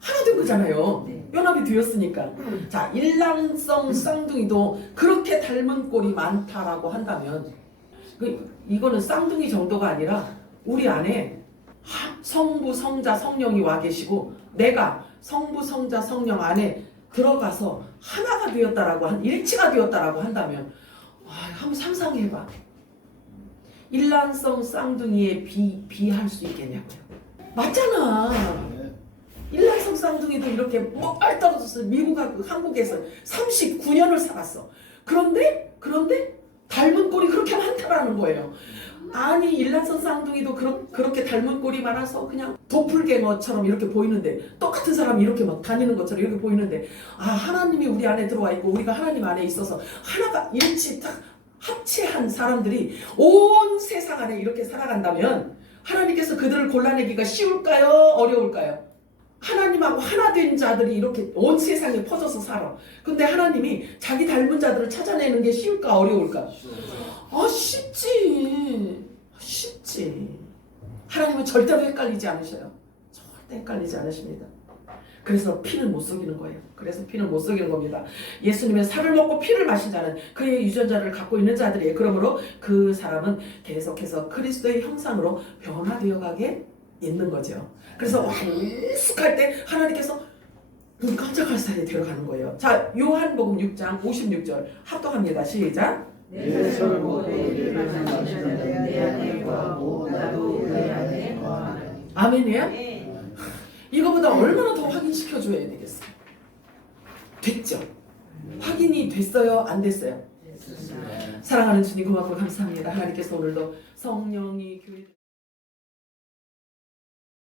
하나 된 거잖아요. 연합이 되었으니까. 자, 일랑성 쌍둥이도 그렇게 닮은 꼴이 많다라고 한다면 이거는 쌍둥이 정도가 아니라 우리 안에 성부, 성자, 성령이 와 계시고 내가 성부, 성자, 성령 안에 들어가서 하나가 되었다라고 일치가 되었다라고 한다면 한번 상상해봐. 일란성 쌍둥이에 비할 수 있겠냐고요. 맞잖아. 일란성 쌍둥이도 이렇게 멀리 떨어져서 미국하고 한국에서 39년을 살았어. 그런데 닮은 꼴이 그렇게 많다라는 거예요. 아니 일란성 쌍둥이도 그렇게 닮은 꼴이 많아서 그냥 도플갱어처럼 이렇게 보이는데 똑같은 사람이 이렇게 막 다니는 것처럼 이렇게 보이는데 하나님이 우리 안에 들어와 있고 우리가 하나님 안에 있어서 하나가 일치 딱 합체한 사람들이 온 세상 안에 이렇게 살아간다면 하나님께서 그들을 골라내기가 쉬울까요? 어려울까요? 하나님하고 하나 된 자들이 이렇게 온 세상에 퍼져서 살아. 근데 하나님이 자기 닮은 자들을 찾아내는 게 쉬울까? 어려울까? 쉽지. 하나님은 절대로 헷갈리지 않으셔요. 절대 헷갈리지 않으십니다. 그래서 피는 못 속이는 거예요. 그래서 피는 못 속이는 겁니다. 예수님의 살을 먹고 피를 마신 자는 그의 유전자를 갖고 있는 자들이에요. 그러므로 그 사람은 계속해서 그리스도의 형상으로 변화되어 가게 있는 거죠. 그래서 완숙할 때 하나님께서 눈 깜짝할 사이에 들어가는 거예요. 자, 요한복음 6장 56절 합독합니다. 시작. 내 손을 보고 내 마시는 자는 내 안에 거하고 나도 그의 안에 거하나니. 아멘이에요? 이거보다 얼마나 더 확인시켜줘야 되겠어요? 됐죠? 확인이 됐어요? 안 됐어요? 사랑하는 주님 고맙고 감사합니다. 하나님께서 오늘도 성령이 교회